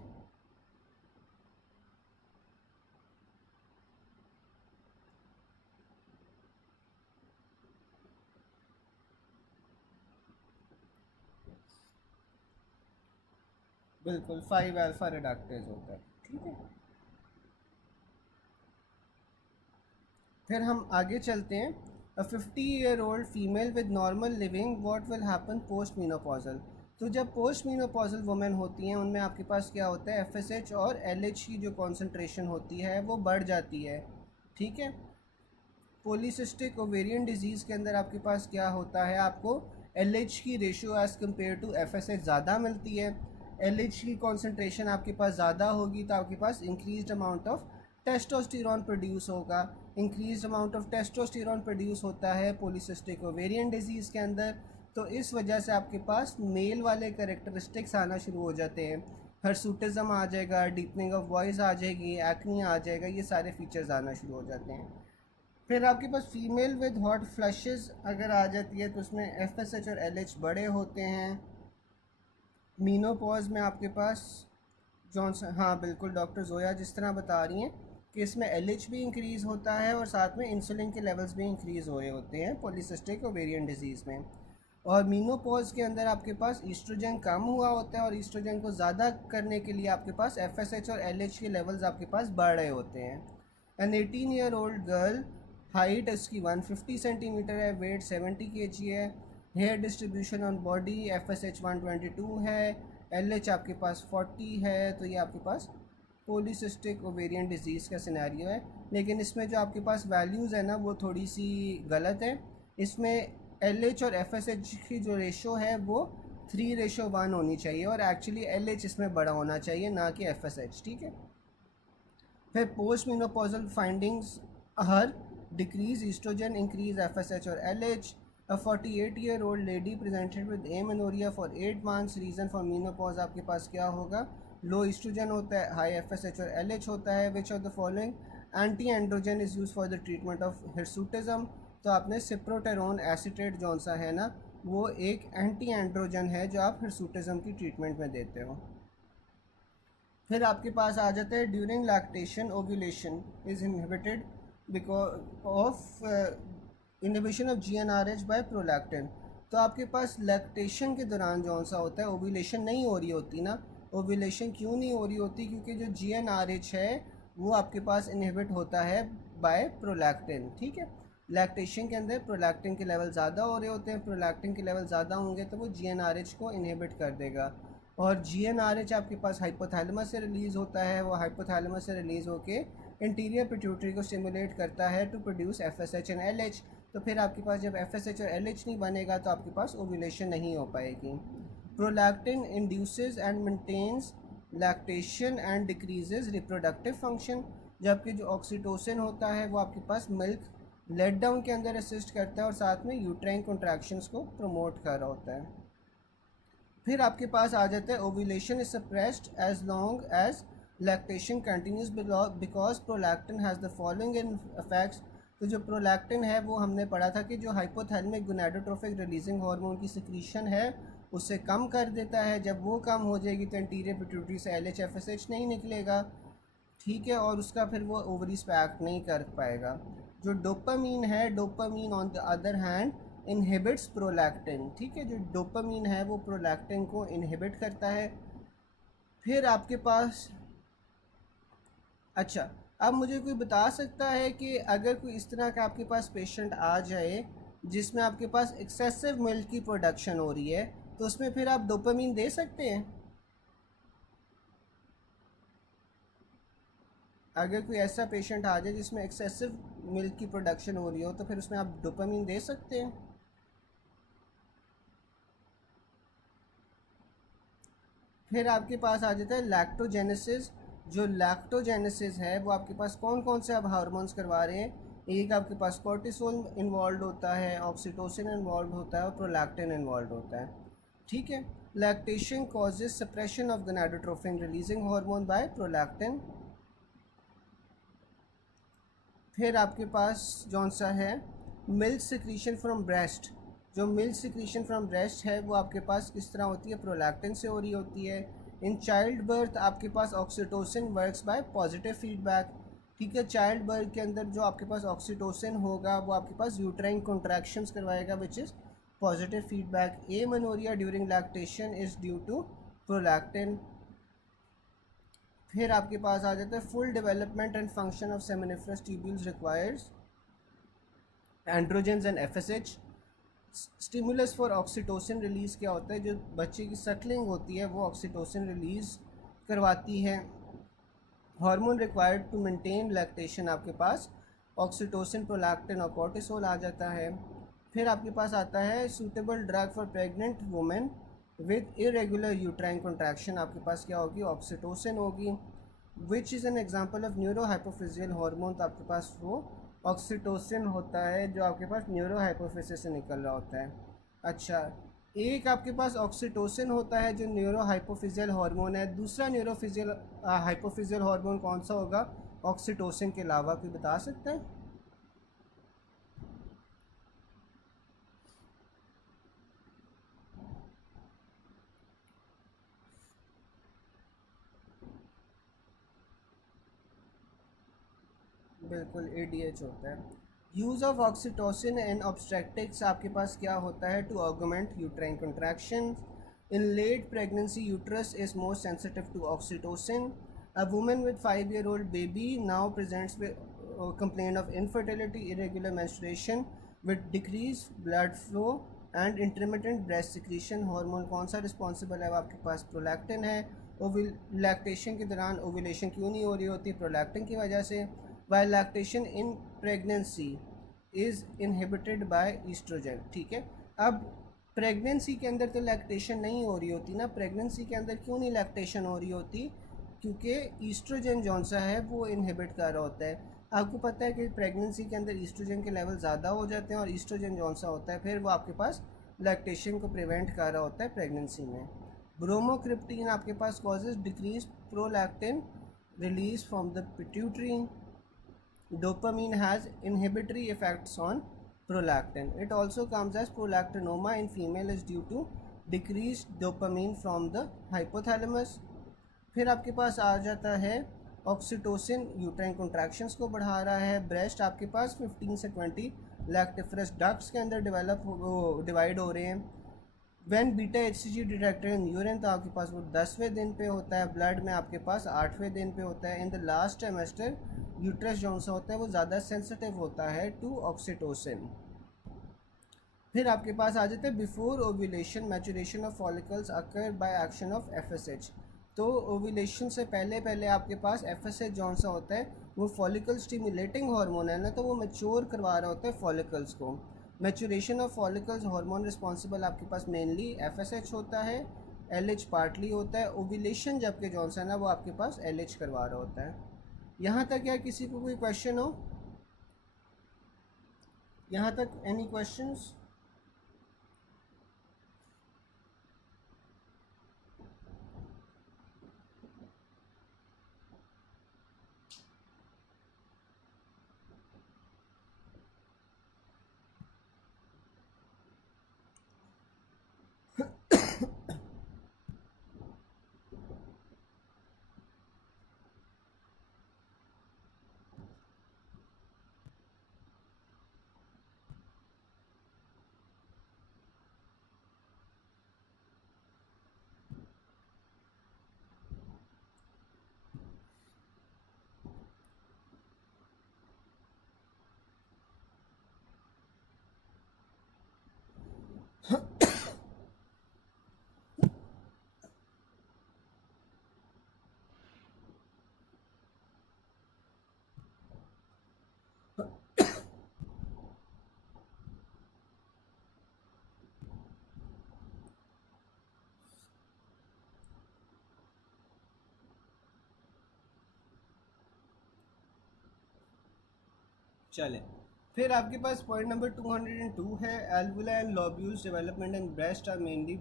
बिल्कुल, 5 अल्फा रिडक्टेज होता है। ठीक है, फिर हम आगे चलते हैं। अ 50-year-old female with normal living, what will happen post menopausal? तो जब पोस्ट मीनोपॉजल वुमेन होती हैं, उनमें आपके पास क्या होता है, एफएसएच और एलएच की जो कॉन्सेंट्रेशन होती है वो बढ़ जाती है। ठीक है, पॉलीसिस्टिक ओवेरियन डिजीज़ के अंदर आपके पास क्या होता है, आपको एलएच की ratio as compare to FSH ज़्यादा मिलती है। एलएच की कॉन्सेंट्रेशन आपके पास ज़्यादा होगी तो आपके पास increased amount of testosterone produce होगा। Increased amount of testosterone produce होता है पॉलीसिस्टिक ओवेरियन डिजीज़ के अंदर, तो इस वजह से आपके पास मेल वाले करेक्टरिस्टिक्स आना शुरू हो जाते हैं। हर्सूटिज़म आ जाएगा, डीपनिंग ऑफ वॉइस आ जाएगी, एक्नी आ जाएगा, ये सारे फीचर्स आना शुरू हो जाते हैं। फिर आपके पास फीमेल विद हॉट फ्लशेस अगर आ जाती है तो उसमें एफएसएच और एलएच बड़े होते हैं। मीनोपॉज में आपके पास जॉनसन, हाँ बिल्कुल डॉक्टर जोया जिस तरह बता रही हैं कि इसमें एलएच भी इंक्रीज़ होता है और साथ में इंसुलिन के लेवल्स भी इंक्रीज़ हो रहे होते हैं पॉलीसिस्टिक ओवेरियन डिजीज़ में। और मीनोपॉज के अंदर आपके पास ईस्ट्रोजन कम हुआ होता है और ईस्ट्रोजन को ज़्यादा करने के लिए आपके पास एफएसएच और एलएच के लेवल्स आपके पास बढ़ रहे होते हैं। एन 18-year-old गर्ल, हाइट इसकी 150 सेंटीमीटर है, वेट 70 kg है, hair distribution on body FSH 122 है, एलएच आपके पास 40 है, तो ये आपके पास पॉलीसिस्टिक ओवेरियन डिजीज़ का सिनेरियो है। लेकिन इसमें जो आपके पास वैल्यूज़ है ना वो थोड़ी सी गलत है। इसमें एलएच और एफएसएच की जो रेशो है वो 3:1 होनी चाहिए और एक्चुअली एलएच इसमें बड़ा होना चाहिए, ना कि एफएसएच। ठीक है, फिर postmenopausal findings her decrease oestrogen, increase FSH और LH. A 48-year-old lady presented with amenorrhoea for 8 months, reason for menopause आपके पास क्या होगा, लो ईस्ट्रोजन होता है, हाई एफएसएच और एलएच होता है। Which of the following anti androgen is use for the treatment of hirsutism? तो आपने सिप्रोटेरोन एसीटेट जौन सा है ना वो एक एंटी एंड्रोजन है जो आप हिर्सुटिज्म की ट्रीटमेंट में देते हो। फिर आपके पास आ जाता है during lactation ovulation is inhibited because of inhibition of GnRH by prolactin. तो आपके पास लैक्टेशन के दौरान जौन सा होता है ओव्यूलेशन नहीं हो रही होती ना। ओव्यूलेशन क्यों नहीं हो रही होती? क्योंकि जो जीएनआरएच है वो आपके पास इनहिबिट होता है बाय प्रोलैक्टिन। ठीक है, लैक्टेशन के अंदर प्रोलैक्टिन के लेवल ज़्यादा हो रहे होते हैं, प्रोलैक्टिन के लेवल ज़्यादा होंगे तो वो जीएनआरएच को इनहिबिट कर देगा। और जीएनआरएच आपके पास हाइपोथैलेमस से रिलीज़ होता है, वो हाइपोथैलेमस से रिलीज़ होके इंटीरियर पिट्यूटरी को स्टिमुलेट करता है to produce FSH and LH. तो फिर आपके पास जब एफएसएच और एलएच नहीं बनेगा तो आपके पास ओव्यूलेशन नहीं हो पाएगी। Prolactin induces and maintains lactation and decreases reproductive function, जबकि जो ऑक्सीटोसिन होता है वो आपके पास मिल्क लेट डाउन के अंदर असिस्ट करता है और साथ में यूट्राइन कॉन्ट्रैक्शंस को प्रमोट कर रहा होता है। फिर आपके पास आ जाता है ovulation is suppressed as long as lactation continues because prolactin has the following in effects. तो जो प्रोलैक्टिन है वो हमने पढ़ा था कि जो हाइपोथैलेमिक गोनाडोट्रोफिक रिलीजिंग हार्मोन की सिक्रीशन है उससे कम कर देता है। जब वो कम हो जाएगी तो इंटीरियर पिट्यूटरी से एलएच एफएसएच नहीं निकलेगा। ठीक है, और उसका फिर वो ओवरीज पे एक्ट नहीं कर पाएगा। जो डोपामीन है, dopamine on the other hand inhibits prolactin. ठीक है, जो डोपामीन है वो प्रोलैक्टिन को इनहिबिट करता है। फिर आपके पास अच्छा, अब मुझे कोई बता सकता है कि अगर कोई इस तरह का आपके पास पेशेंट आ जाए जिसमें आपके पास एक्सेसिव मिल्क की प्रोडक्शन हो रही है तो उसमें फिर आप डोपामीन दे सकते हैं? अगर कोई ऐसा पेशेंट आ जाए जिसमें एक्सेसिव मिल्क की प्रोडक्शन हो रही हो तो फिर उसमें आप डोपामीन दे सकते हैं? फिर आपके पास आ जाता है लैक्टोजेनेसिस। जो लैक्टोजेनेसिस है वो आपके पास कौन कौन से अब हार्मोन्स करवा रहे हैं? एक आपके पास कोर्टिसोल इन्वॉल्व होता है, ऑक्सीटोसिन इन्वॉल्व होता है और प्रोलैक्टिन इन्वॉल्व होता है। ठीक है, lactation causes suppression of gonadotrophin releasing hormone by prolactin. फिर आपके पास जौन सा है मिल्क सिक्रीशन फ्रॉम ब्रेस्ट। जो मिल्क सिक्रीशन फ्रॉम ब्रेस्ट है वो आपके पास किस तरह होती है, प्रोलैक्टिन से हो रही होती है। इन चाइल्ड बर्थ आपके पास oxytocin works by positive feedback. ठीक है, चाइल्ड बर्थ के अंदर जो आपके पास ऑक्सीटोसिन होगा वो आपके पास यूट्राइन कॉन्ट्रैक्शंस करवाएगा which is positive feedback. Amenorrhoea during lactation is due to prolactin. फिर आपके पास आ जाता है full development and function of seminiferous tubules requires androgens and FSH. Stimulus for oxytocin release क्या होता है, जो बच्चे की सटलिंग होती है वो ऑक्सीटोसिन रिलीज़ करवाती है। Hormone required to maintain lactation आपके पास ऑक्सीटोसिन, प्रोलैक्टिन और कॉर्टिसोल आ जाता है। फिर आपके पास आता है suitable drug for pregnant women with irregular uterine contraction. आपके पास क्या होगी, ऑक्सीटोसिन होगी। Which is an example of neurohypophysial hormone. तो आपके पास वो ऑक्सीटोसिन होता है जो आपके पास न्यूरो हाइपोफिसिस से निकल रहा होता है। अच्छा, एक आपके पास ऑक्सीटोसिन होता है जो न्यूरो हाइपोफिजियल हार्मोन है। दूसरा न्यूरोफिजियल हाइपोफिजियल हार्मोन कौन सा होगा ऑक्सीटोसिन के अलावा, कोई बता सकता है? बिल्कुल ADH होता है। Use of oxytocin in obstetrics आपके पास क्या होता है, to augment uterine contraction. In late pregnancy uterus is more sensitive to oxytocin. A woman with 5-year-old baby now presents with complain of infertility, irregular menstruation with decrease blood flow and intermittent breast secretion. Hormone कौन सा responsible है, वो आपके पास prolactin है। Lactation के दौरान ovulation क्यों नहीं हो रही होती, प्रोलैक्टिन की वजह से। While lactation in pregnancy is inhibited by oestrogen. ठीक है, अब प्रेगनेंसी के अंदर तो लैक्टेशन नहीं हो रही होती ना। प्रेगनेंसी के अंदर क्यों नहीं लैक्टेशन हो रही होती, क्योंकि ईस्ट्रोजन जौन सा है वो इनहिबिट कर रहा होता है। आपको पता है कि प्रेगनेंसी के अंदर ईस्ट्रोजन के लेवल ज़्यादा हो जाते हैं और ईस्ट्रोजन जौन सा होता है फिर वो आपके पास लैक्टेशन को प्रिवेंट कर रहा होता है प्रेगनेंसी में। ब्रोमोक्रिप्टीन आपके पास causes decrease prolactin release from the pituitary. Dopamine has inhibitory effects on prolactin. It also comes as prolactinoma in female is due to decreased dopamine from the hypothalamus. फिर आपके पास आ जाता है ऑक्सीटोसिन यूट्राइन कॉन्ट्रैक्शंस को बढ़ा रहा है। ब्रेस्ट आपके पास 15 से 20 लैक्टिफरस डक्ट्स के अंदर डिवाइड हो रहे हैं। When beta HCG detected in urine तो आपके पास वो 10वें दिन पे होता है, ब्लड में आपके पास 8वें दिन पे होता है। In the last trimester uterus जो सा होता है वो ज़्यादा सेंसिटिव होता है टू ऑक्सीटोसिन। फिर आपके पास आ जाता है before ovulation maturation of follicles occur by action of FSH। तो ओव्यूलेशन से पहले पहले आपके पास FSH जो सा होता है वो फॉलिकल स्टिमुलेटिंग हार्मोन है ना, तो वो मैच्योर करवा रहा होता है फॉलिकल्स को। Maturation of follicles hormone responsible आपके पास मेनली FSH होता है, LH पार्टली होता है। ओव्यूलेशन जबकि जौन सा ना वो आपके पास LH करवा रहा होता है। यहाँ तक क्या किसी को कोई क्वेश्चन हो, यहाँ तक एनी क्वेश्चंस? चलें, फिर आपके पास पॉइंट नंबर 202 है alveoli and lobules development in breast are mainly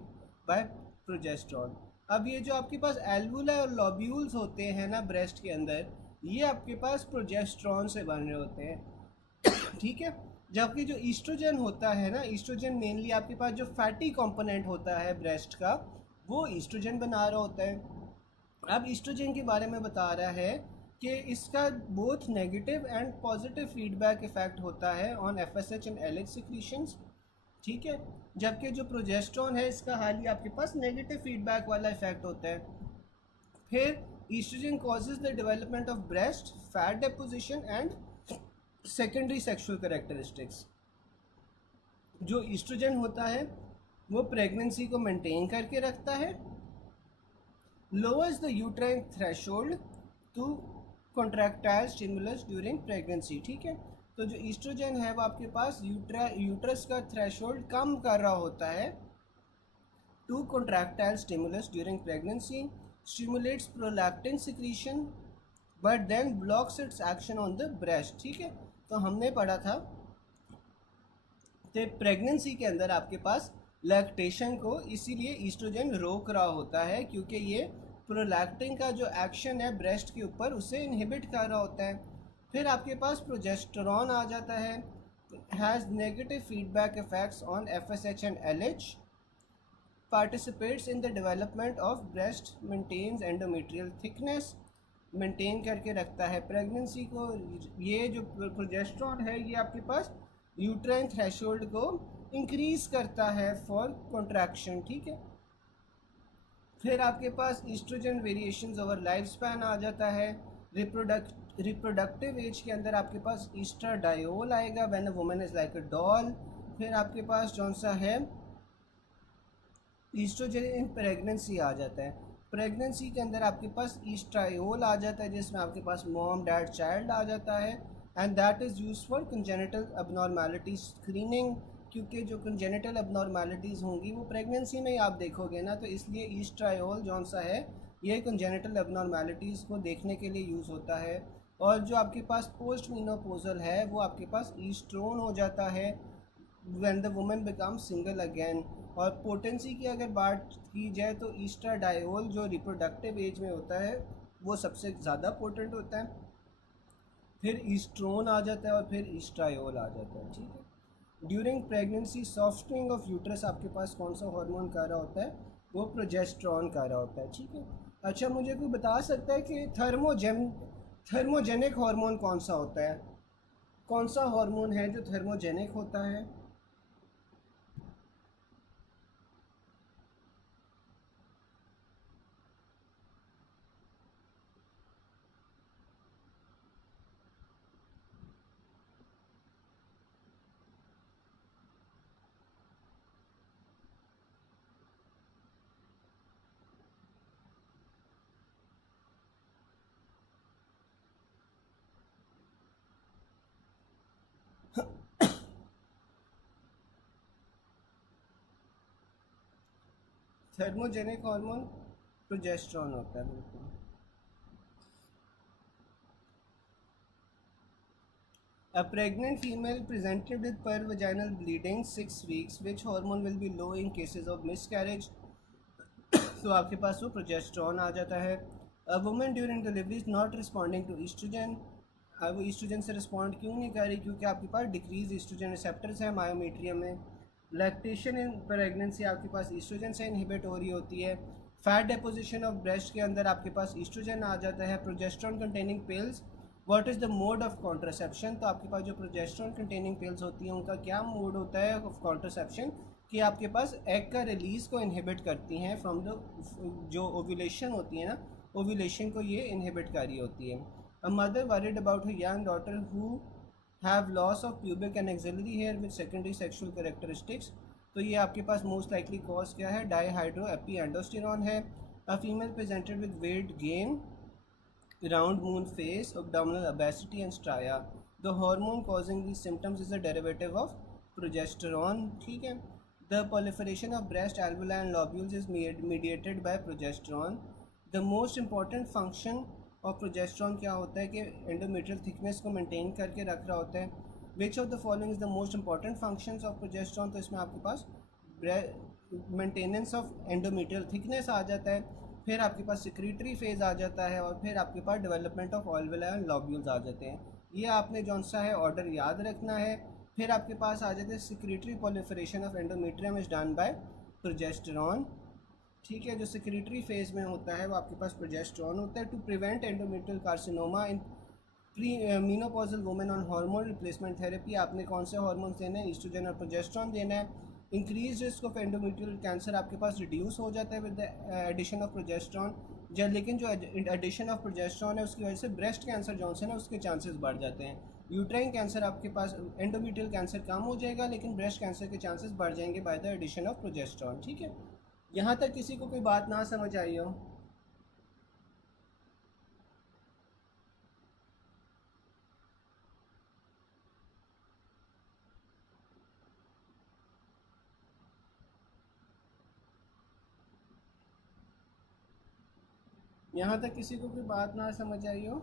by progesterone. अब ये जो आपके पास एल्वुला और लॉब्यूल्स होते हैं ना ब्रेस्ट के अंदर, ये आपके पास प्रोजेस्टेरॉन से बन रहे होते हैं, ठीक है। जबकि जो ईस्ट्रोजन होता है ना, ईस्ट्रोजन मेनली आपके पास जो फैटी कंपोनेंट होता है ब्रेस्ट का, वो ईस्ट्रोजन बना रहा होता है। अब ईस्ट्रोजन के बारे में बता रहा है कि इसका both negative and positive feedback effect होता है on FSH and LH secretions, ठीक है। जबकि जो प्रोजेस्टेरॉन है इसका हाल ही आपके पास नेगेटिव फीडबैक वाला इफेक्ट होता है। फिर oestrogen causes the development of breast fat deposition and secondary sexual characteristics. जो ईस्ट्रोजन होता है वो प्रेगनेंसी को मेंटेन करके रखता है, lowers the uterine threshold to contractile stimulus during pregnancy, ठीक है। तो जो ईस्ट्रोजन है वो आपके पास यूट्रस का थ्रेशोल्ड कम कर रहा होता है to contractile stimulus during pregnancy, stimulates prolactin secretion but then blocks its action on the breast, ठीक है। तो हमने पढ़ा था कि प्रेगनेंसी के अंदर आपके पास लैक्टेशन को इसीलिए ईस्ट्रोजन रोक रहा होता है क्योंकि ये प्रोलैक्टिन का जो एक्शन है ब्रेस्ट के ऊपर उसे इनहिबिट कर रहा होता है। फिर आपके पास प्रोजेस्टेरॉन आ जाता है, has negative feedback effects on FSH and LH, participates in the development of breast, maintains endometrial thickness, maintain करके रखता है प्रेगनेंसी को। ये जो प्रोजेस्टेरॉन है ये आपके पास यूट्राइन थ्रेशोल्ड को इंक्रीज करता है फॉर कॉन्ट्रैक्शन, ठीक है। फिर आपके पास estrogen variations over life span आ जाता है। रिप्रोडक्टिव एज के अंदर आपके पास ईस्ट्राडायोल आएगा when a woman is like a doll. फिर आपके पास कौन सा है, ईस्ट्रोजन इन प्रेगनेंसी आ जाता है। प्रेगनेंसी के अंदर आपके पास ईस्ट्रायोल आ जाता है जिसमें आपके पास मॉम डैड चाइल्ड आ जाता है, and that is use for congenital abnormality screening, क्योंकि जो कंजेनिटल अबनॉर्मेलिटीज़ होंगी वो प्रेगनेंसी में ही आप देखोगे ना, तो इसलिए ईस्ट्रायोल जौन सा है ये कंजेनिटल अबनॉर्मेलिटीज़ को देखने के लिए यूज़ होता है। और जो आपके पास पोस्ट मीनोपोजल है वो आपके पास ईस्ट्रोन हो जाता है when the woman become single again. और पोटेंसी की अगर बात की जाए तो ईस्ट्राडायोल जो रिप्रोडक्टिव एज में होता है वो सबसे ज़्यादा पोटेंट होता है, फिर ईस्ट्रोन आ जाता है और फिर ईस्ट्रायोल आ जाता है, ठीक है। During pregnancy softening of uterus आपके पास कौन सा हार्मोन कर रहा होता है, वो प्रोजेस्टेरॉन कर रहा होता है, ठीक है। अच्छा, मुझे कोई बता सकता है कि थर्मोजेनिक हार्मोन कौन सा होता है, कौन सा हार्मोन है जो थर्मोजेनिक होता है? थर्मोजेनिक हार्मोन प्रोजेस्टेरॉन होता है, बिल्कुल। A pregnant female presented with pervaginal bleeding 6 weeks, which hormone will be low in cases of miscarriage? तो आपके पास वो प्रोजेस्टेरॉन आ जाता है। A woman during delivery is not responding to estrogen. अब वो ईस्ट्रोजन से रिस्पॉन्ड क्यों नहीं कर रही? क्योंकि आपके पास डिक्रीज ईस्ट्रोजन रिसेप्टर्स है मायोमेट्रियम में। लैक्टेशन इन प्रेगनेंसी आपके पास ईस्ट्रोजन से इनहिबिट हो रही होती है। फैट डेपोजिशन ऑफ ब्रेस्ट के अंदर आपके पास ईस्ट्रोजन आ जाता है। Progesterone containing pills, what is the mode of contraception? तो आपके पास जो प्रोजेस्टेरॉन कंटेनिंग पिल्स होती हैं उनका क्या मोड होता है ऑफ कॉन्ट्रासेप्शन, कि आपके पास एग का रिलीज़ को इनहिबिट करती हैं फ्रॉम द, जो ओव्यूलेशन होती है ना, ओव्यूलेशन को ये इनहिबिट कर रही होती है। A mother worried about her young daughter who have loss of pubic and axillary hair with secondary sexual characteristics. तो ये आपके पास मोस्ट लाइकली कॉज क्या है? डाईहाइड्रोएपीएंडोस्टेरॉन है। A female presented with weight gain, round moon face, abdominal obesity and stria. The hormone causing these symptoms is a derivative of progesterone, ठीक है। The proliferation of breast alveoli and lobules is mediated by progesterone. The most important function और progesterone क्या होता है कि endometrial thickness को maintain करके रख रहा होता है। Which of the following is the most important functions of progesterone? तो इसमें आपके पास मेंटेनेंस ऑफ एंडोमेट्रियल थिकनेस आ जाता है, फिर आपके पास सिक्रीटरी फेज आ जाता है, और फिर आपके पास डेवलपमेंट ऑफ ऑल्वुलाई एंड लॉब्यूल्स आ जाते हैं। ये आपने जौन सा है ऑर्डर याद रखना है। फिर आपके पास आ जाते हैं secretory proliferation of endometrium is done by progesterone. ठीक है, जो सिक्रीटरी फेज में होता है वो आपके पास प्रोजेस्टेरॉन होता है। To prevent endometrial carcinoma in premenopausal women on hormone replacement therapy, आपने कौन से हार्मोन्स देना है? ईस्ट्रोजन और प्रोजेस्टेरॉन देना है। Increase risk of endometrial cancer आपके पास रिड्यूस हो जाता है with the addition of progesterone. लेकिन जो एडिशन ऑफ प्रोजेस्टेरॉन है उसकी वजह से ब्रेस्ट कैंसर जो है ना उसके चांसेस बढ़ जाते हैं। यूट्राइन कैंसर आपके पास, एंडोमेट्रियल कैंसर कम हो जाएगा लेकिन ब्रेस्ट कैंसर के चांसेस बढ़ जाएंगे by the addition of progesterone. ठीक है, यहाँ तक किसी को कोई बात ना समझ आई हो? यहाँ तक किसी को कोई बात ना समझ आई हो?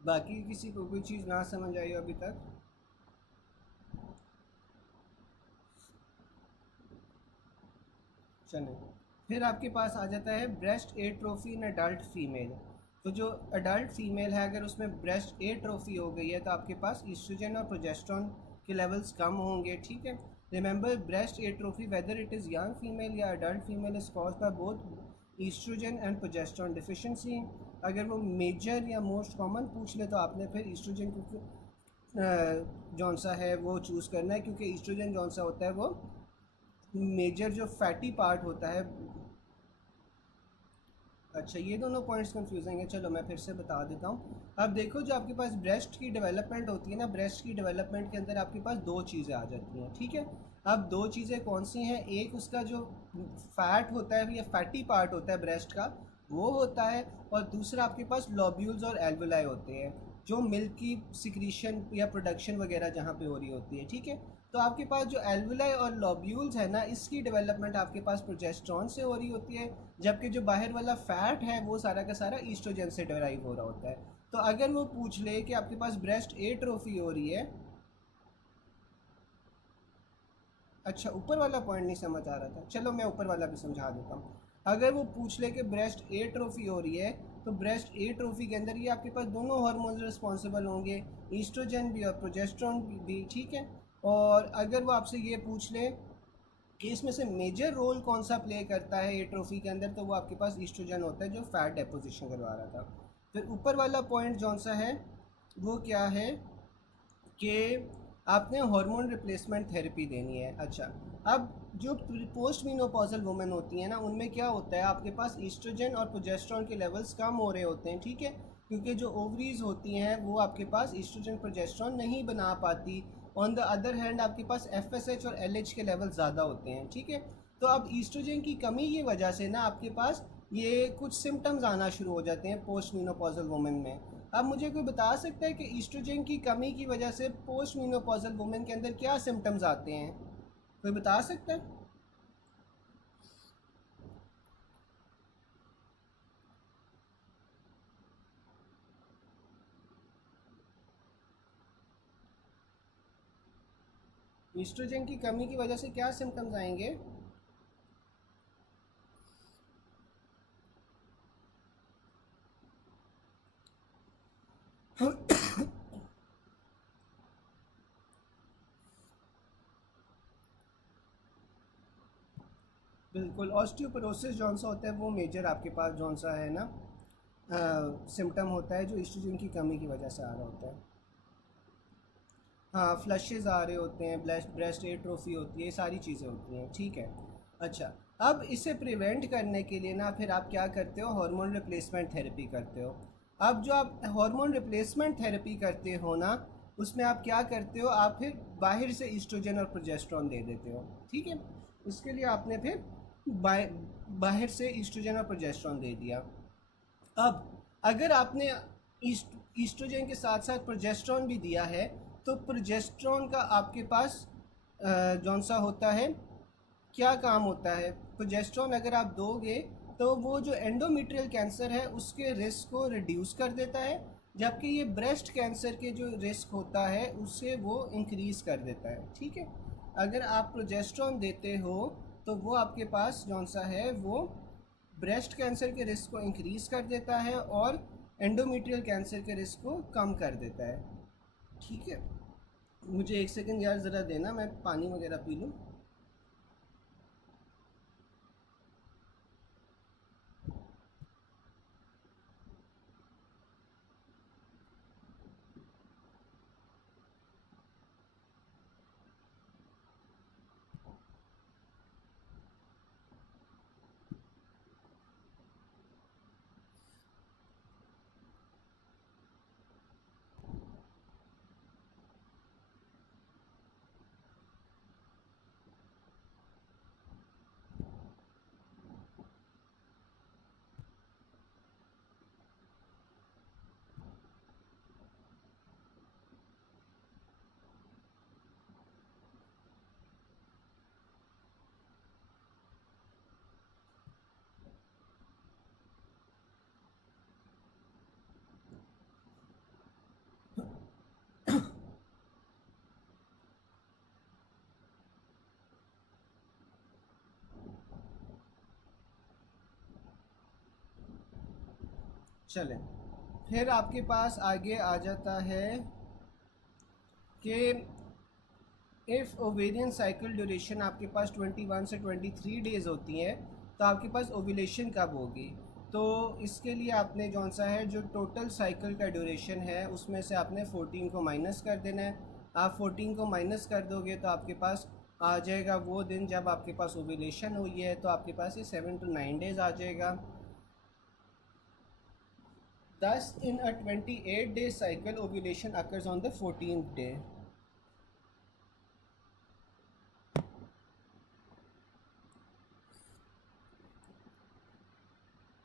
बाकी किसी को कोई चीज़ ना समझ आई हो अभी तक? चलें, फिर आपके पास आ जाता है breast atrophy in adult female. तो जो अडल्ट फीमेल है अगर उसमें ब्रेस्ट एट्रोफी हो गई है तो आपके पास ईस्ट्रोजन और प्रोजेस्टेरॉन के लेवल्स कम होंगे। ठीक है, remember breast atrophy whether it is young female या adult female is caused by both estrogen and progesterone deficiency. अगर वो मेजर या मोस्ट कॉमन पूछ ले तो आपने फिर ईस्ट्रोजन को जौन सा है वो चूज़ करना है, क्योंकि ईस्ट्रोजन जौन सा होता है वो मेजर जो फैटी पार्ट होता है। अच्छा, ये दोनों पॉइंट्स कंफ्यूजिंग है, चलो मैं फिर से बता देता हूँ। अब देखो, जो आपके पास ब्रेस्ट की डेवलपमेंट होती है ना, ब्रेस्ट की डेवलपमेंट के अंदर आपके पास दो चीज़ें आ जाती हैं। ठीक है, अब दो चीज़ें कौन सी हैं? एक उसका जो फैट होता है या फैटी पार्ट होता है ब्रेस्ट का वो होता है, और दूसरा आपके पास लॉब्यूल्स और एल्वुलाई होते हैं जो मिल्क की सिक्रीशन या प्रोडक्शन वगैरह जहाँ पे हो रही होती है। ठीक है, तो आपके पास जो एल्वुलाई और लॉब्यूल्स है ना, इसकी डेवलपमेंट आपके पास प्रोजेस्टेरॉन से हो रही होती है, जबकि जो बाहर वाला फैट है वो सारा का सारा ईस्ट्रोजन से डेराइव हो रहा होता है। तो अगर वो पूछ ले कि आपके पास ब्रेस्ट एट्रोफी हो रही है, अच्छा ऊपर वाला पॉइंट नहीं समझ आ रहा था, चलो मैं ऊपर वाला भी समझा देता हूँ। अगर वो पूछ ले कि ब्रेस्ट एट्रोफी हो रही है तो ब्रेस्ट एट्रोफी के अंदर ये आपके पास दोनों हार्मोन्स रिस्पॉन्सिबल होंगे, ईस्ट्रोजन भी और प्रोजेस्टेरॉन भी। ठीक है, और अगर वो आपसे ये पूछ ले कि इसमें से मेजर रोल कौन सा प्ले करता है एट्रोफी के अंदर, तो वो आपके पास ईस्ट्रोजन होता है जो फैट डेपोजिशन करवा रहा था। फिर ऊपर वाला पॉइंट जौन सा है वो क्या है कि आपने हार्मोन रिप्लेसमेंट थेरेपी देनी है। अच्छा, अब जो पोस्ट मीनोपॉजल वुमेन होती हैं ना, उनमें क्या होता है, आपके पास ईस्ट्रोजन और प्रोजेस्टेरॉन के लेवल्स कम हो रहे होते हैं। ठीक है, क्योंकि जो ओवरीज होती हैं वो आपके पास ईस्ट्रोजन प्रोजेस्टेरॉन नहीं बना पाती। ऑन द अदर हैंड आपके पास FSH और LH के लेवल ज़्यादा होते हैं। ठीक है, तो अब ईस्ट्रोजन की कमी की वजह से ना आपके पास ये कुछ सिम्टम्स आना शुरू हो जाते हैं पोस्ट मीनोपॉजल वुमेन में। अब मुझे कोई बता सकता है कि ईस्ट्रोजन की कमी की वजह से पोस्ट मीनोपॉजल वुमेन के अंदर क्या सिम्टम्स आते हैं? कोई बता सकता है? ईस्ट्रोजन की कमी की वजह से क्या सिम्टम्स आएंगे? बिल्कुल, ऑस्टियोपोरोसिस जौन सा होता है वो मेजर आपके पास जौन सा है ना सिम्टम होता है जो ईस्ट्रोजन की कमी की वजह से आ रहा होता है। हाँ, फ्लशेस आ रहे होते हैं, ब्रेस्ट एट्रोफी होती है, ये सारी चीज़ें होती हैं। ठीक है, अच्छा, अब इसे प्रिवेंट करने के लिए ना फिर आप क्या करते हो, हार्मोन रिप्लेसमेंट थेरेपी करते हो। अब जो आप हार्मोन रिप्लेसमेंट थेरेपी करते हो ना, उसमें आप क्या करते हो, आप फिर बाहर से ईस्ट्रोजन और प्रोजेस्टेरॉन दे देते हो, ठीक है। उसके लिए आपने फिर बाहर से ईस्ट्रोजन और प्रोजेस्टेरॉन दे दिया। अब अगर आपने ईस्ट्रोजन के साथ साथ प्रोजेस्टेरॉन भी दिया है, तो प्रोजेस्टेरॉन का आपके पास जौन सा होता है, क्या काम होता है। प्रोजेस्टेरॉन अगर आप दोगे तो वो जो एंडोमेट्रियल कैंसर है उसके रिस्क को रिड्यूस कर देता है, जबकि ये ब्रेस्ट कैंसर के जो रिस्क होता है उससे वो इंक्रीज़ कर देता है, ठीक है। अगर आप प्रोजेस्टेरॉन देते हो तो वो आपके पास जौन सा है वो ब्रेस्ट कैंसर के रिस्क को इंक्रीज़ कर देता है और एंडोमेट्रियल कैंसर के रिस्क को कम कर देता है, ठीक है। मुझे एक सेकंड यार ज़रा देना, मैं पानी वगैरह पी लूँ। चलें, फिर आपके पास आगे आ जाता है कि इफ़ ओवेरियन साइकिल ड्यूरेशन आपके पास 21 से 23 डेज़ होती है, तो आपके पास ओव्यूलेशन कब होगी। तो इसके लिए आपने जौन सा है जो टोटल साइकिल का ड्यूरेशन है उसमें से आपने 14 को माइनस कर देना है। आप 14 को माइनस कर दोगे तो आपके पास आ जाएगा वो दिन जब आपके पास ओव्यूलेशन हुई है, तो आपके पास ये 7 to 9 डेज़ आ जाएगा। Thus, in a 28-day cycle, ovulation occurs on the 14th day.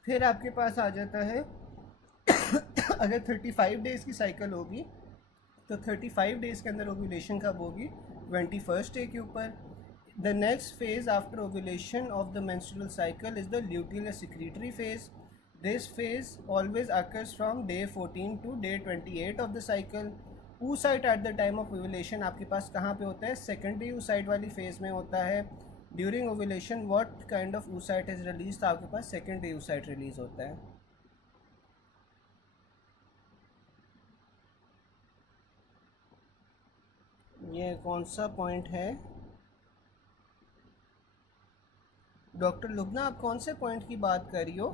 फिर आपके पास आ जाता है अगर 35 डेज़ की साइकिल होगी तो 35 डेज़ के अंदर ओव्यूलेशन कब होगी, 21st डे के ऊपर। The next phase after ovulation of the menstrual cycle is the luteal secretory phase. This phase always occurs from day 14 to day 28 of the cycle. oocyte at the time of ovulation आपके पास कहाँ पे होता है, secondary oocyte वाली phase में होता है। During ovulation what kind of oocyte is release, तो आपके पास सेकेंडरी oocyte रिलीज होता है। ये कौन सा पॉइंट है डॉक्टर लुबना, आप कौन से पॉइंट की बात कर रही हो।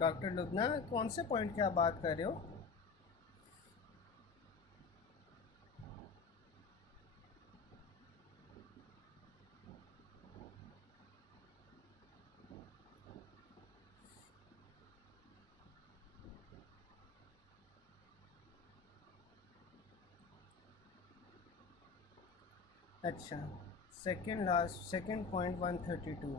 डॉक्टर लुबना कौन से पॉइंट की आप बात कर रहे हो। अच्छा, second last second point 132।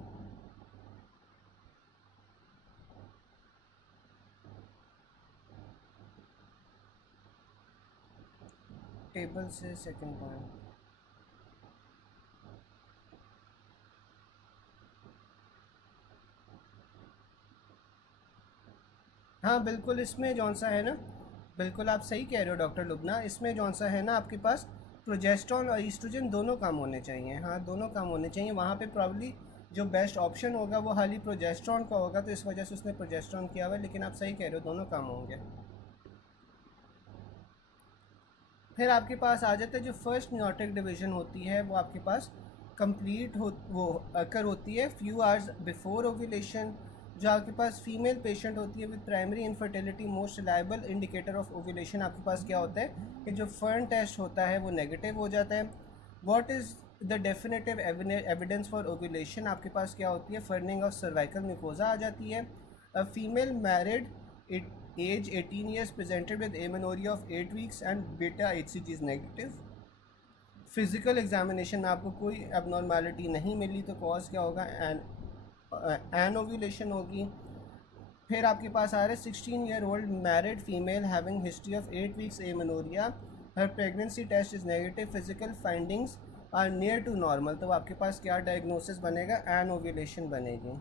Table से सेकेंड पॉइंट, हाँ बिल्कुल, इसमें जौन सा है ना, बिल्कुल आप सही कह रहे हो डॉक्टर लुबना, इसमें जौन सा है ना आपके पास प्रोजेस्टेरॉन और ईस्ट्रोजन दोनों काम होने चाहिए। हाँ दोनों काम होने चाहिए, वहाँ पे प्रॉब्ली जो बेस्ट ऑप्शन होगा वो हाली प्रोजेस्टेरॉन का होगा, तो इस वजह से उसने प्रोजेस्टेरॉन किया हुआ है, लेकिन आप सही कह रहे हो दोनों काम होंगे। फिर आपके पास आ जाता है जो फर्स्ट न्यूरोटिक डिवीजन होती है वो आपके पास कंप्लीट हो वो अकर होती है फ्यू आवर्स बिफोर ओव्यूलेशन। जो आपके पास फीमेल पेशेंट होती है with primary infertility, most reliable indicator of ovulation आपके पास क्या होता है कि जो फर्न टेस्ट होता है वो नेगेटिव हो जाता है। What is the definitive evidence for ovulation, आपके पास क्या होती है, फर्निंग ऑफ सर्वाइकल म्यूकोजा आ जाती है। A female married age 18 years presented with amenorrhoea of 8 weeks and beta HCG is negative. Physical examination में आपको कोई एबनॉर्मेलिटी नहीं मिली तो कॉज क्या होगा, एन ओव्यूलेशन होगी। फिर आपके पास आ रहा है 16-year-old married female having history of 8 weeks amenorrhoea, her pregnancy test is negative, physical findings are near to normal, तो आपके पास क्या डायग्नोसिस बनेगा, एन ओव्यूलेशन बनेगी।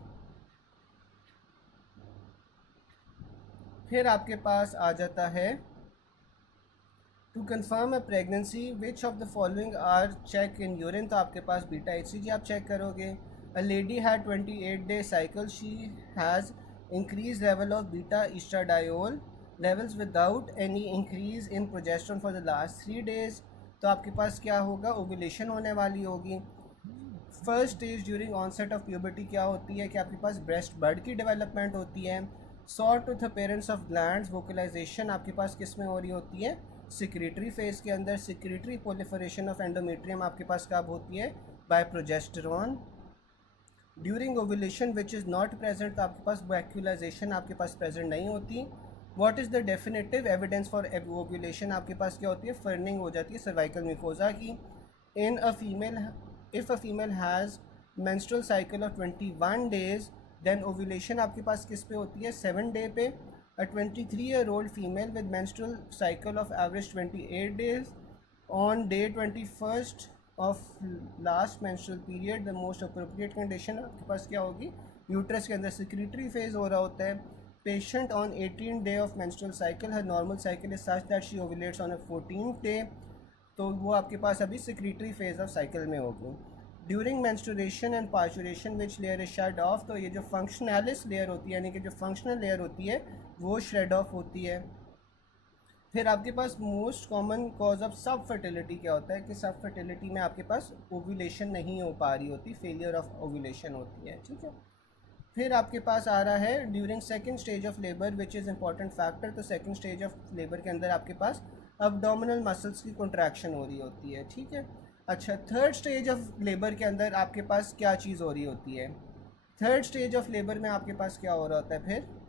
फिर आपके पास आ जाता है to confirm a pregnancy which of the following are check in urine, तो आपके पास बीटा HCG आप चेक करोगे। A lady had 28-day cycle, she has increased level of beta estradiol levels without any increase in progesterone for the last 3 days, तो आपके पास क्या होगा, ओव्यूलेशन होने वाली होगी। First stage during onset of puberty क्या होती है कि आपके पास ब्रेस्ट बर्ड की डेवलपमेंट होती है। Saw tooth appearance of glands, vacuolization आपके पास किस में हो रही होती है, सिक्रेटरी फेज के अंदर। सिक्रेटरी प्रोलिफरेशन ऑफ एंडोमेट्रियम आपके पास कब होती है, by progesterone. During ovulation which is not present, तो आपके पास वैक्यूलाइजेशन आपके पास प्रेजेंट नहीं होती। What is the definitive evidence for ovulation, आपके पास क्या होती है, फर्निंग हो जाती है सर्वाइकल म्यूकोजा की। In a female, if a female has menstrual cycle of 21 days, then ovulation आपके पास किस पे होती है, 7 डे पे। a 23-year-old female with menstrual cycle of average 28 days, on day 21st of last menstrual period, the most appropriate condition आपके पास क्या होगी, यूट्रस के अंदर secretory phase हो रहा होता है। patient on 18th day of menstrual cycle, her normal cycle is such that she ovulates on a 14th day, तो वो आपके पास अभी सिक्रीटरी फेज ऑफ साइकिल में होगी। During menstruation and parturition which layer is shed off, तो ये जो फंक्शनलिस layer होती है, यानी कि जो फंक्शनल लेयर होती है वो श्रेड ऑफ होती है। फिर आपके पास मोस्ट कॉमन कॉज ऑफ सब फर्टिलिटी क्या होता है कि सब फर्टिलिटी में आपके पास ओव्यूलेशन नहीं हो पा रही होती, फेलियर ऑफ ओव्यूलेशन होती है, ठीक है। फिर आपके पास आ रहा है during second stage of labour which is important factor, तो सेकंड स्टेज ऑफ लेबर के अंदर आपके पास अब्डोमिनल मसल्स की कॉन्ट्रैक्शन हो रही होती है, ठीक है। अच्छा, थर्ड स्टेज ऑफ लेबर के अंदर आपके पास क्या चीज़ हो रही होती है, थर्ड स्टेज ऑफ लेबर में आपके पास क्या हो रहा होता है फिर,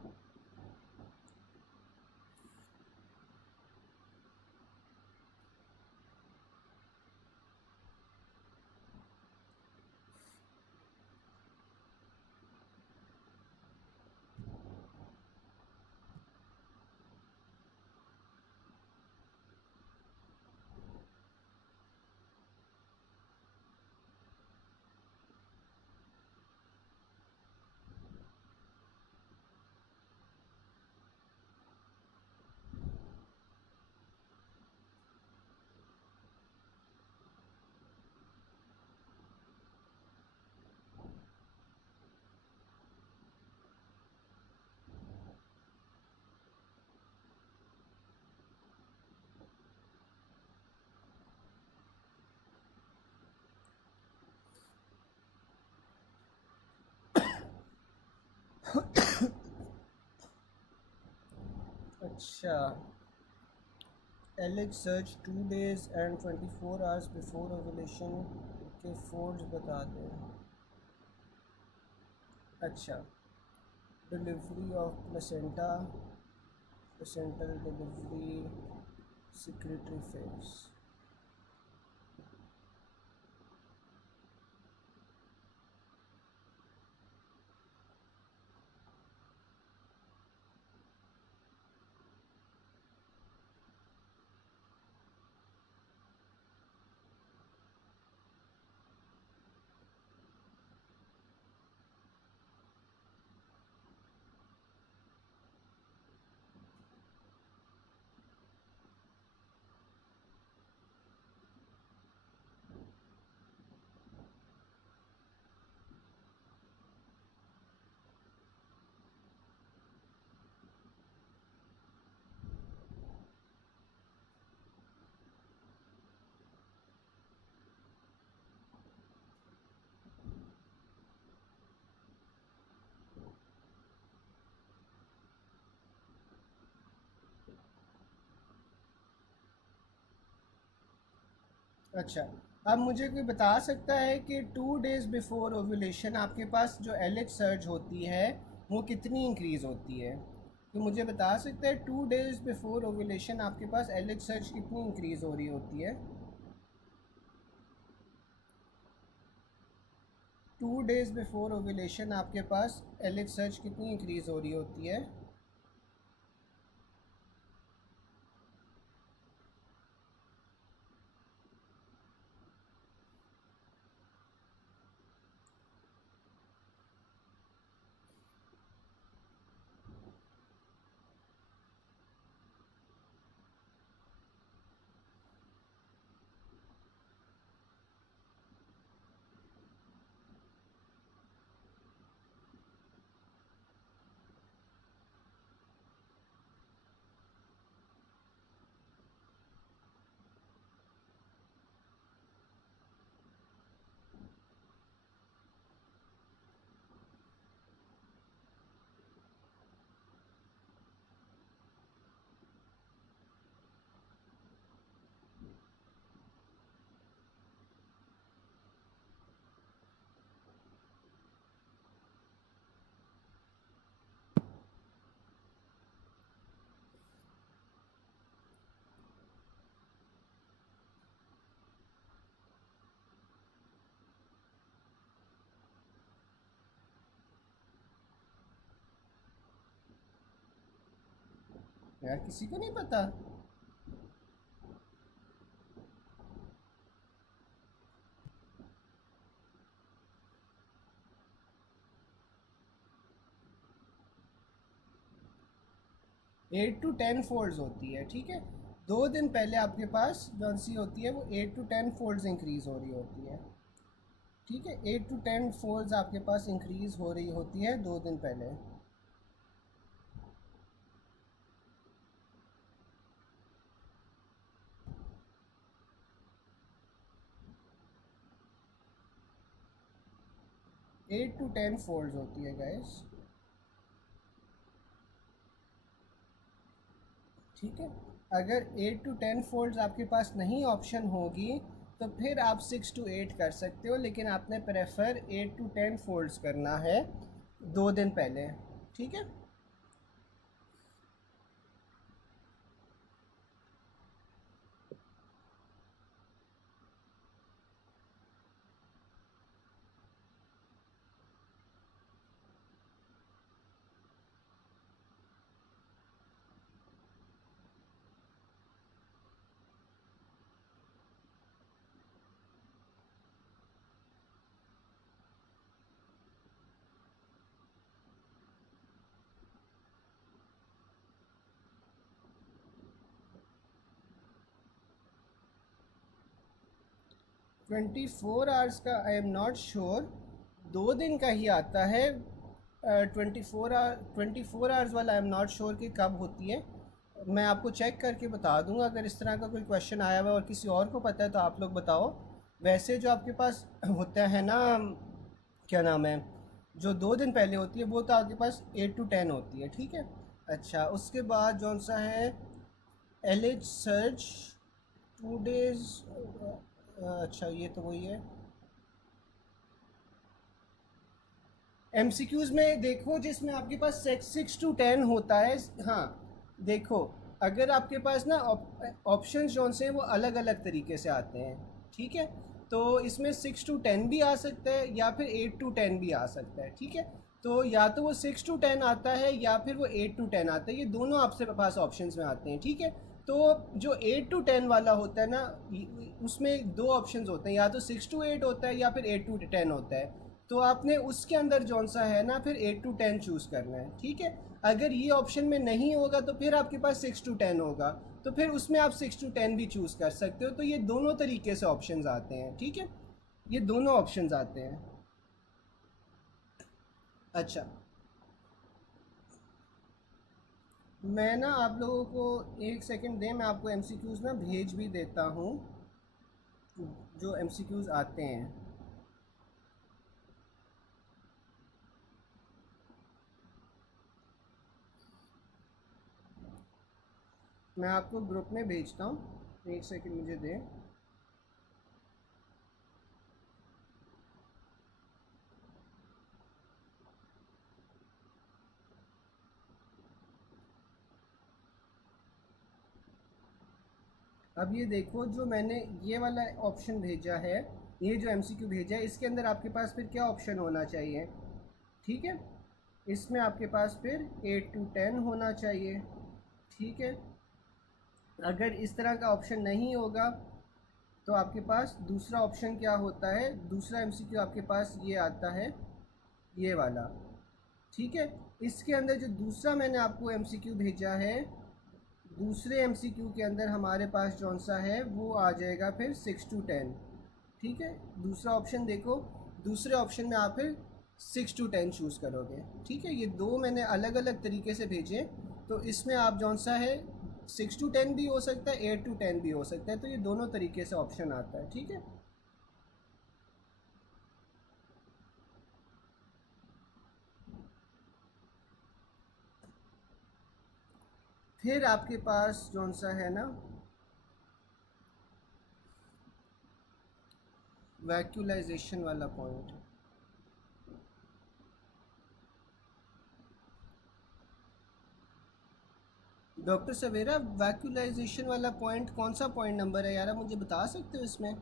अच्छा, LH surge 2 days and 24 hours before ovulation के फोर्स बता दें। अच्छा, delivery of placenta, placental delivery, secretory phase. अच्छा, अब मुझे कोई बता सकता है कि 2 days बिफोर ओव्यूलेशन आपके पास जो एलएच सर्ज होती है वो कितनी इंक्रीज़ होती है? तो मुझे बता सकता है 2 days बिफोर ओव्यूलेशन आपके पास एलएच सर्ज कितनी इंक्रीज़ हो रही होती है? 2 days बिफोर ओव्यूलेशन आपके पास एलएच सर्ज कितनी इंक्रीज़ हो रही होती है? यार किसी को नहीं पता? 8 to 10 फोल्ड्स होती है, ठीक है। 2 दिन पहले आपके पास जौन सी होती है वो 8 to 10 फोल्ड्स इंक्रीज़ हो रही होती है, ठीक है। 8 to 10 फोल्ड्स आपके पास इंक्रीज़ हो रही होती है 2 दिन पहले। 8 to 10 फोल्ड्स होती है गाइस, ठीक है। अगर 8 to 10 फोल्ड्स आपके पास नहीं ऑप्शन होगी तो फिर आप 6 to 8 कर सकते हो, लेकिन आपने प्रेफर 8 to 10 फोल्ड्स करना है 2 दिन पहले, ठीक है। 24 आवर्स का आई एम नॉट श्योर, 2 दिन का ही आता है। 24 आवर्स वाला आई एम नॉट श्योर कि कब होती है। मैं आपको चेक करके बता दूंगा, अगर इस तरह का कोई क्वेश्चन आया हुआ और किसी और को पता है तो आप लोग बताओ। वैसे जो आपके पास होता है ना, क्या नाम है, जो 2 दिन पहले होती है वो तो आपके पास 8 to 10 होती है, ठीक है। अच्छा, उसके बाद जौन सा है एल एच सर्च 2 डेज, अच्छा ये तो वही है। एमसीक्यूज़ में देखो जिसमें आपके पास 6 to 10 होता है, हाँ देखो, अगर आपके पास ना ऑप्शन जो से हैं वो अलग अलग तरीके से आते हैं, ठीक है। तो इसमें 6 to 10 भी आ सकता है या फिर 8 to 10 भी आ सकता है, ठीक है। तो या तो वो 6 to 10 आता है या फिर वो 8 to 10 आता है, ये दोनों आपसे पास ऑप्शंस में आते हैं, ठीक है। तो जो 8 to 10 वाला होता है ना, उसमें दो ऑप्शंस होते हैं, या तो 6 to 8 होता है या फिर 8 to 10 होता है। तो आपने उसके अंदर जौन सा है ना फिर 8 to 10 चूज़ करना है, ठीक है। अगर ये ऑप्शन में नहीं होगा तो फिर आपके पास 6 to 10 होगा, तो फिर उसमें आप 6 to 10 भी चूज़ कर सकते हो। तो ये दोनों तरीके से ऑप्शंस आते हैं, ठीक है। ये दोनों ऑप्शंस आते हैं। अच्छा, मैं ना आप लोगों को एक सेकंड दें, मैं आपको एमसीक्यूज़ ना भेज भी देता हूँ जो एमसीक्यूज़ आते हैं। मैं आपको ग्रुप में भेजता हूँ, एक सेकंड मुझे दें। अब ये देखो, जो मैंने ये वाला ऑप्शन भेजा है, ये जो एमसीक्यू भेजा है, इसके अंदर आपके पास फिर क्या ऑप्शन होना चाहिए? ठीक है, इसमें आपके पास फिर 8 to 10 होना चाहिए। ठीक है, अगर इस तरह का ऑप्शन नहीं होगा तो आपके पास दूसरा ऑप्शन क्या होता है, दूसरा एमसीक्यू आपके पास ये आता है, ये वाला। ठीक है, इसके अंदर जो दूसरा मैंने आपको एमसीक्यू भेजा है, दूसरे एमसीक्यू के अंदर हमारे पास जौन सा है वो आ जाएगा फिर 6 to 10। ठीक है, दूसरा ऑप्शन देखो, दूसरे ऑप्शन में आप फिर 6 to 10 चूज़ करोगे। ठीक है, ये दो मैंने अलग अलग तरीके से भेजे, तो इसमें आप जौन सा है 6 to 10 भी हो सकता है, 8 to 10 भी हो सकता है, तो ये दोनों तरीके से ऑप्शन आता है। ठीक है, फिर आपके पास जौन सा है ना वैक्यूलाइजेशन वाला पॉइंट। डॉक्टर सवेरा, वैक्यूलाइजेशन वाला पॉइंट कौन सा पॉइंट नंबर है यार, आप मुझे बता सकते हो इसमें?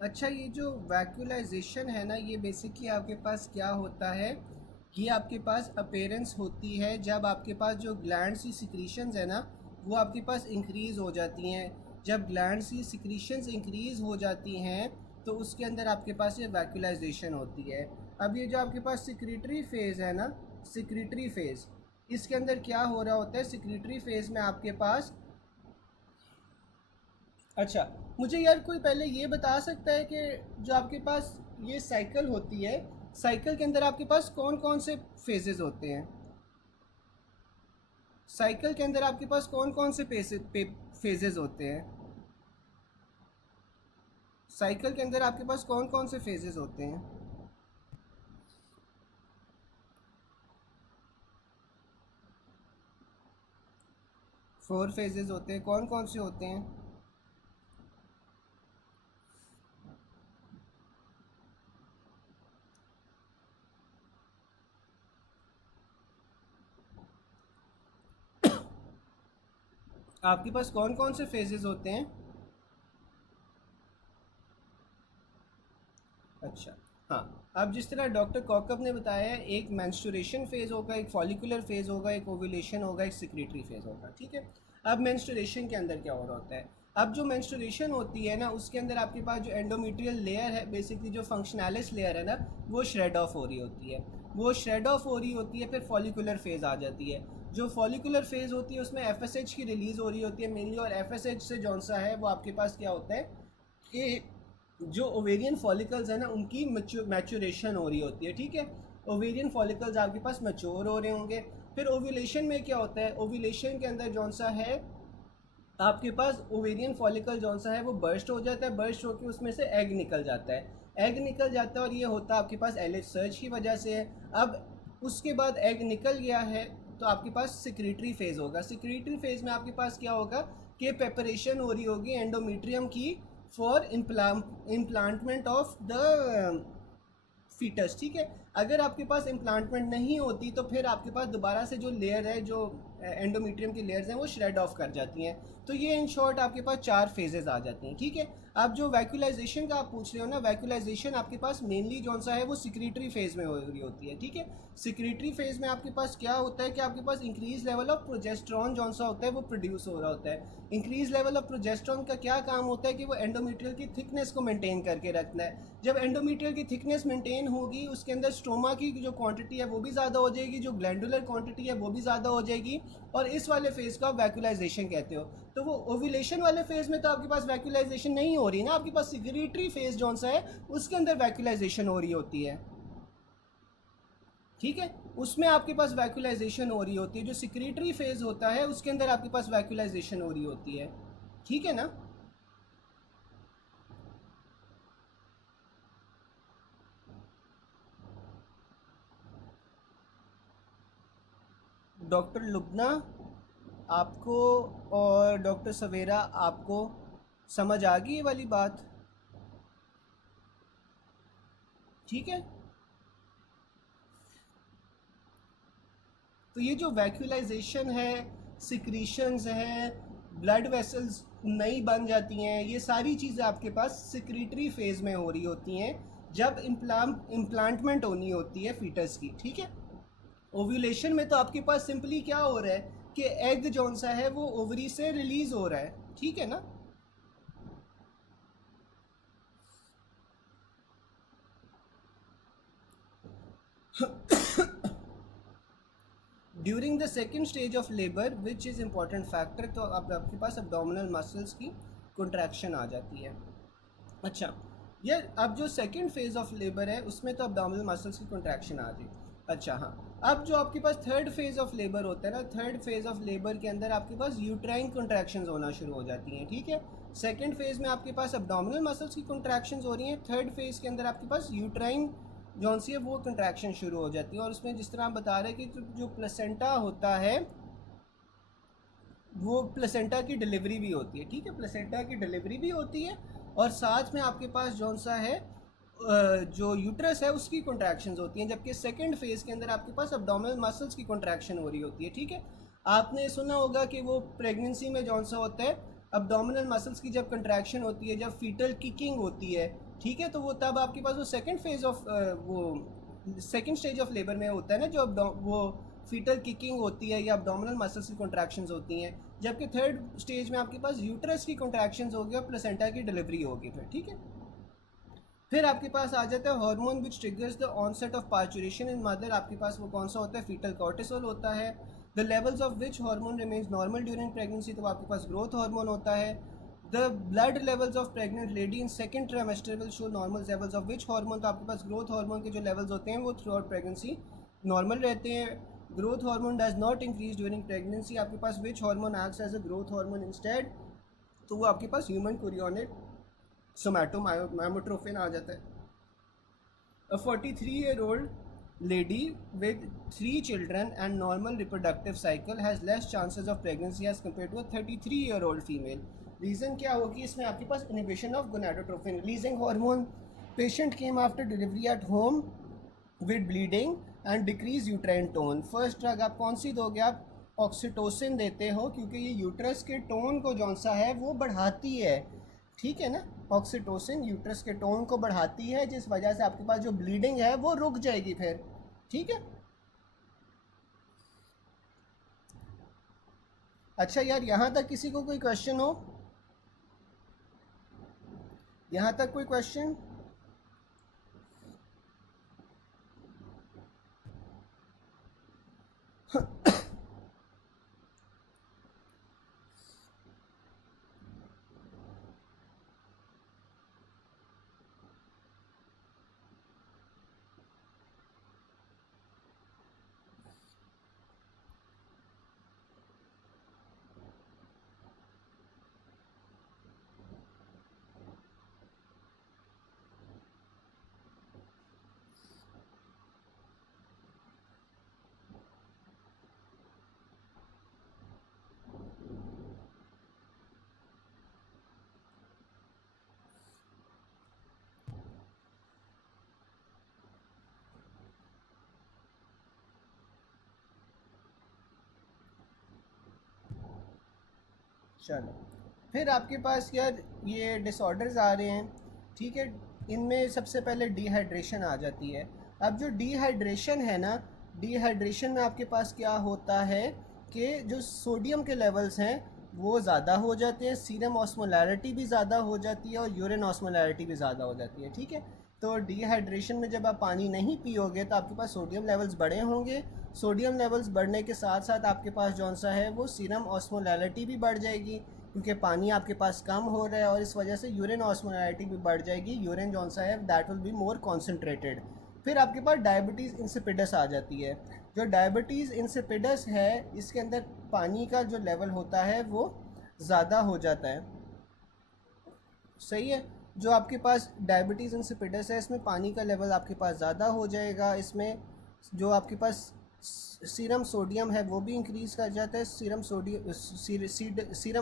अच्छा, ये जो वैक्यूलाइजेशन है ना, ये बेसिकली आपके पास क्या होता है, ये आपके पास अपेरेंस होती है जब आपके पास जो ग्लैंड्स की सिक्रीशंस है ना, वो आपके पास इंक्रीज़ हो जाती हैं। जब ग्लैंड्स की सिक्रीशंस इंक्रीज़ हो जाती हैं तो उसके अंदर आपके पास ये वैक्यूलाइजेशन होती है। अब ये जो आपके पास सिक्रीटरी फेज़ है ना, सिक्रीटरी फेज़, इसके अंदर क्या हो रहा होता है, सिक्रीटरी फेज़ में आपके पास, अच्छा, मुझे यार कोई पहले ये बता सकता है कि जो आपके पास ये साइकिल होती है, साइकिल के अंदर आपके पास कौन कौन से फेजेस होते हैं? साइकिल के अंदर आपके पास कौन कौन से फेजेस होते हैं? साइकिल के अंदर आपके पास कौन कौन से फेजेस होते हैं? 4 फेजेस होते हैं, कौन कौन से होते हैं? आपके पास कौन कौन से फेजेस होते हैं? अच्छा, हाँ, अब जिस तरह डॉक्टर कॉकब ने बताया है, एक मेंस्ट्रुएशन फेज़ होगा, एक फॉलिकुलर फेज़ होगा, एक ओव्यूलेशन होगा, एक सिक्रेटरी फेज़ होगा। ठीक है, अब मेंस्ट्रुएशन के अंदर क्या हो रहा होता है, अब जो मेंस्ट्रुएशन होती है ना, उसके अंदर आपके पास जो एंडोमेट्रियल लेयर है, बेसिकली जो फंक्शनैलिस लेयर है ना, वो श्रेड ऑफ हो रही होती है, वो श्रेड ऑफ हो रही होती है, फिर फॉलिकुलर फेज़ आ जाती है। जो फॉलिकुलर फेज़ होती है उसमें एफ की रिलीज़ हो रही होती है मेनली, और एफ से जौन सा है वो आपके पास क्या होता है कि जो ओवेरियन फॉलिकल्स है ना, उनकी मैचुरेशन हो रही होती है। ठीक है, ओवेरियन फॉलिकल्स आपके पास मैच्योर हो रहे होंगे। फिर ओव्यूलेशन में क्या होता है, ओव्यूलेशन के अंदर जौन सा है आपके पास ओवेरियन फॉलिकल जौन सा है वो बर्स्ट हो जाता है, बर्स्ट होकर उसमें से एग निकल जाता है, एग निकल जाता है, और ये होता है आपके पास एलिच सर्च की वजह से है। अब उसके बाद एग निकल गया है तो आपके पास सिक्रीटरी फेज़ होगा, सिक्रीटरी फेज़ में आपके पास क्या होगा कि प्रेपरेशन हो रही होगी एंडोमीट्रियम की फॉर इम्प्लांटमेंट ऑफ द फीटस। ठीक है, अगर आपके पास इम्प्लांटमेंट नहीं होती तो फिर आपके पास दोबारा से जो लेयर है, जो एंडोमीट्रियम की लेयर्स हैं, वो श्रेड ऑफ कर जाती हैं। तो ये इन शॉर्ट आपके पास 4 फेजेस आ जाती हैं, ठीक है। अब जो वैक्यूलाइजेशन का आप पूछ रहे हो ना, वैक्यूलाइजेशन आपके पास मेनली जो सा है वो सिक्रीटरी फेज में हो रही होती है, ठीक है। सिक्रीटरी फेज में आपके पास क्या होता है कि आपके पास इंक्रीज लेवल ऑफ प्रोजेस्टेरॉन जो सा होता है वो प्रोड्यूस हो रहा होता है। इंक्रीज लेवल ऑफ प्रोजेस्टेरॉन का क्या काम होता है कि वो एंडोमेट्रियल की थिकनेस को मेंटेन करके रखना है। जब एंडोमेट्रियल की थिकनेस मेंटेन होगी, उसके अंदर स्ट्रोमा की जो क्वांटिटी है वो भी ज़्यादा हो जाएगी, जो ग्लैंडुलर क्वांटिटी है वो भी ज़्यादा हो जाएगी, और इस वाले फेज को आप वैक्यूलाइजेशन कहते हो। तो वो ओव्यूलेशन वाले फेज में तो आपके पास वैक्यूलाइजेशन नहीं हो रही ना, आपके पास सिक्रीटरी फेज जो सा है उसके अंदर वैक्यूलाइजेशन हो रही होती है, ठीक है। उसमें आपके पास वैक्यूलाइजेशन हो रही होती है, जो सिक्रीटरी फेज होता है उसके अंदर आपके पास वैक्यूलाइजेशन हो रही होती है, ठीक है ना। डॉक्टर लुबना, आपको और डॉक्टर सवेरा, आपको समझ आ गई ये वाली बात, ठीक है। तो ये जो वैक्यूलाइजेशन है, सिक्रीशंस हैं, ब्लड वेसल्स नई बन जाती हैं, ये सारी चीज़ें आपके पास सिक्रीटरी फेज में हो रही होती हैं जब इम्प्लांटमेंट होनी होती है फीटस की, ठीक है। ओव्यूलेशन में तो आपके पास सिंपली क्या हो रहा है कि एग जौन सा है वो ओवरी से रिलीज हो रहा है, ठीक है ना। During the second stage of labour which is important factor, तो अब आपके पास अब्डोमिनल मसल्स की कंट्रैक्शन आ जाती है। अच्छा, ये अब जो सेकेंड फेज ऑफ लेबर है उसमें तो अब्डोमिनल मसल्स की कंट्रैक्शन आ गई। अच्छा हाँ, अब जो आपके पास थर्ड फेज ऑफ लेबर होता है ना, थर्ड फेज ऑफ लेबर के अंदर आपके पास यूट्राइन कंट्रैक्शंस होना शुरू हो जाती हैं, ठीक है। सेकेंड फेज में आपके पास अब्डोमिनल मसल्स की कंट्रैक्शंस हो रही हैं, थर्ड फेज के अंदर आपके पास यूट्राइन जौन सी है वो कंट्रैक्शन शुरू हो जाती है। और उसमें जिस तरह आप बता रहे हैं कि जो प्लेसेंटा होता है वो प्लेसेंटा की डिलीवरी भी होती है, ठीक है, प्लेसेंटा की डिलीवरी भी होती है, और साथ में आपके पास जौन सा है जो यूट्रस है उसकी कॉन्ट्रैक्शंस होती हैं, जबकि सेकंड फेज के अंदर आपके पास अब्डोमिनल मसल्स की कॉन्ट्रैक्शन हो रही होती है, ठीक है। आपने सुना होगा कि वो प्रेगनेंसी में जौन सा होता है अब्डोमिनल मसल्स की जब कंट्रैक्शन होती है, जब फीटल किकिंग होती है, ठीक है, तो वो तब आपके पास वो सेकंड फेज ऑफ वो सेकंड स्टेज ऑफ लेबर में होता है ना, जो वो फीटल किकिंग होती है या अब्डोमिनल मसल्स की कॉन्ट्रैक्शंस होती हैं, जबकि थर्ड स्टेज में आपके पास यूट्रस की कॉन्ट्रैक्शंस होगी और प्लेसेंटा की डिलीवरी होगी फिर, ठीक है। फिर आपके पास आ जाता है hormone which triggers the onset of parturition in mother, आपके पास वो कौन सा होता है, फीटल कॉर्टिसोल होता है। The levels of which hormone remains normal during pregnancy, तो आपके पास ग्रोथ हार्मोन होता है। The blood levels of pregnant lady in second trimester will show normal levels of which hormone, तो आपके पास ग्रोथ हार्मोन के जो लेवल्स होते हैं वो थ्रू आउट प्रेगनेंसी नॉर्मल रहते हैं। Growth hormone does not increase during pregnancy, आपके पास which hormone acts as a growth hormone instead, तो वो आपके पास ह्यूमन कोरियोनेट सोमैटोमायोट्रोफिन आ जाता है। A 43-year-old lady with 3 children and normal reproductive cycle has less chances of pregnancy as compared to a 33-year-old female. Reason क्या होगी इसमें, आपके पास inhibition of gonadotropin releasing hormone. Patient came after delivery at home with bleeding and decrease uterine tone. First drug आप कौन सी दोगे, आप oxytocin देते हो, क्योंकि ये यूट्रस के टोन को जौन सा है वो बढ़ाती है, ठीक है ना। ऑक्सीटोसिन यूट्रस के टोन को बढ़ाती है, जिस वजह से आपके पास जो ब्लीडिंग है वो रुक जाएगी फिर, ठीक है। अच्छा यार, यहाँ तक किसी को कोई क्वेश्चन हो, यहाँ तक कोई क्वेश्चन? चलो, फिर आपके पास यार ये डिसऑर्डर्स आ रहे हैं, ठीक है। इनमें सबसे पहले डिहाइड्रेशन आ जाती है। अब जो डिहाइड्रेशन है ना, डिहाइड्रेशन में आपके पास क्या होता है कि जो सोडियम के लेवल्स हैं वो ज़्यादा हो जाते हैं, सीरम ऑस्मोलैरिटी भी ज़्यादा हो जाती है और यूरिन ऑस्मोलैरिटी भी ज़्यादा हो जाती है, ठीक है। तो डिहाइड्रेशन में जब आप पानी नहीं पियोगे तो आपके पास सोडियम लेवल्स बढ़े होंगे। सोडियम लेवल्स बढ़ने के साथ साथ आपके पास जौन सा है वो सीरम ऑस्मोलैरिटी भी बढ़ जाएगी, क्योंकि पानी आपके पास कम हो रहा है, और इस वजह से यूरिन ऑस्मोलैरिटी भी बढ़ जाएगी। यूरिन जौन सा है that will be more concentrated. फिर आपके पास डायबिटीज़ इंसिपिडस आ जाती है। जो डायबिटीज़ इंसिपिडस है इसके अंदर पानी का जो लेवल होता है वो ज़्यादा हो जाता है, सही है। जो आपके पास डायबिटीज़ इंसिपिडस है इसमें पानी का लेवल आपके पास ज़्यादा हो जाएगा। इसमें जो आपके पास सीरम सोडियम है वो भी इंक्रीज़ कर जाता है, सीरम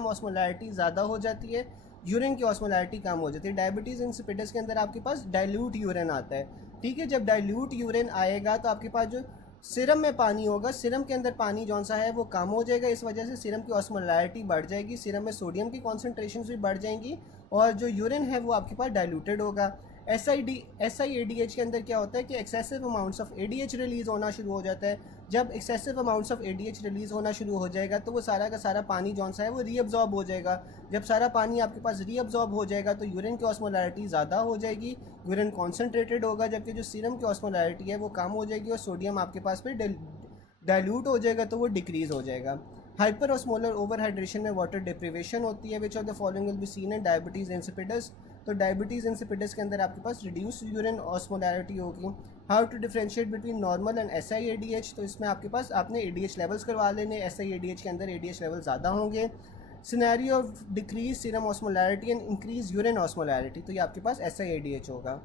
ऑस्मोलैरिटी ज़्यादा हो जाती है, यूरिन की ऑस्मोलैरिटी कम हो जाती है। डायबिटीज़ इंसिपिडस के अंदर आपके पास डाइल्यूट यूरिन आता है, ठीक है। जब डाइल्यूट यूरिन आएगा तो आपके पास जो सिरम में पानी होगा, सिरम के अंदर पानी जौन सा है वो कम हो जाएगा, इस वजह से सिरम की ऑस्मोलैरिटी बढ़ जाएगी, सिरम में सोडियम की कॉन्सेंट्रेशन भी बढ़ जाएंगी, और जो यूरिन है वो आपके पास डाइल्यूटेड होगा। SI-ADH के अंदर क्या होता है कि excessive amounts of ADH release होना शुरू हो जाता है। जब excessive amounts of ADH release होना शुरू हो जाएगा तो वो सारा का सारा पानी जौन सा है वो रीअब्जॉर्ब हो जाएगा। जब सारा पानी आपके पास रीअब्जॉर्ब हो जाएगा तो यूरिन की ऑस्मोलैरिटी ज़्यादा हो जाएगी, यूरिन कॉन्सेंट्रेटेड होगा, जबकि जो सीरम की ऑस्मोलैरिटी है वो कम हो जाएगी और सोडियम आपके पास फिर डाइल्यूट हो जाएगा तो वो डिक्रीज़ हो जाएगा। हाइपर ऑस्मोलर ओवरहाइड्रेशन में वाटर डिप्रीवेशन होती है, which of the following will be seen in diabetes insipidus. तो डायबिटीज़ इंसिपिडस के अंदर आपके पास रिड्यूस यूरिन ऑस्मोलैरिटी होगी। How to differentiate between normal and SI-ADH, तो इसमें आपके पास आपने ADH लेवल्स करवा लेने, SI-ADH के अंदर ADH लेवल ज़्यादा होंगे। Scenario of decrease serum osmolarity and increase urine osmolarity, तो ये आपके पास SI-ADH होगा।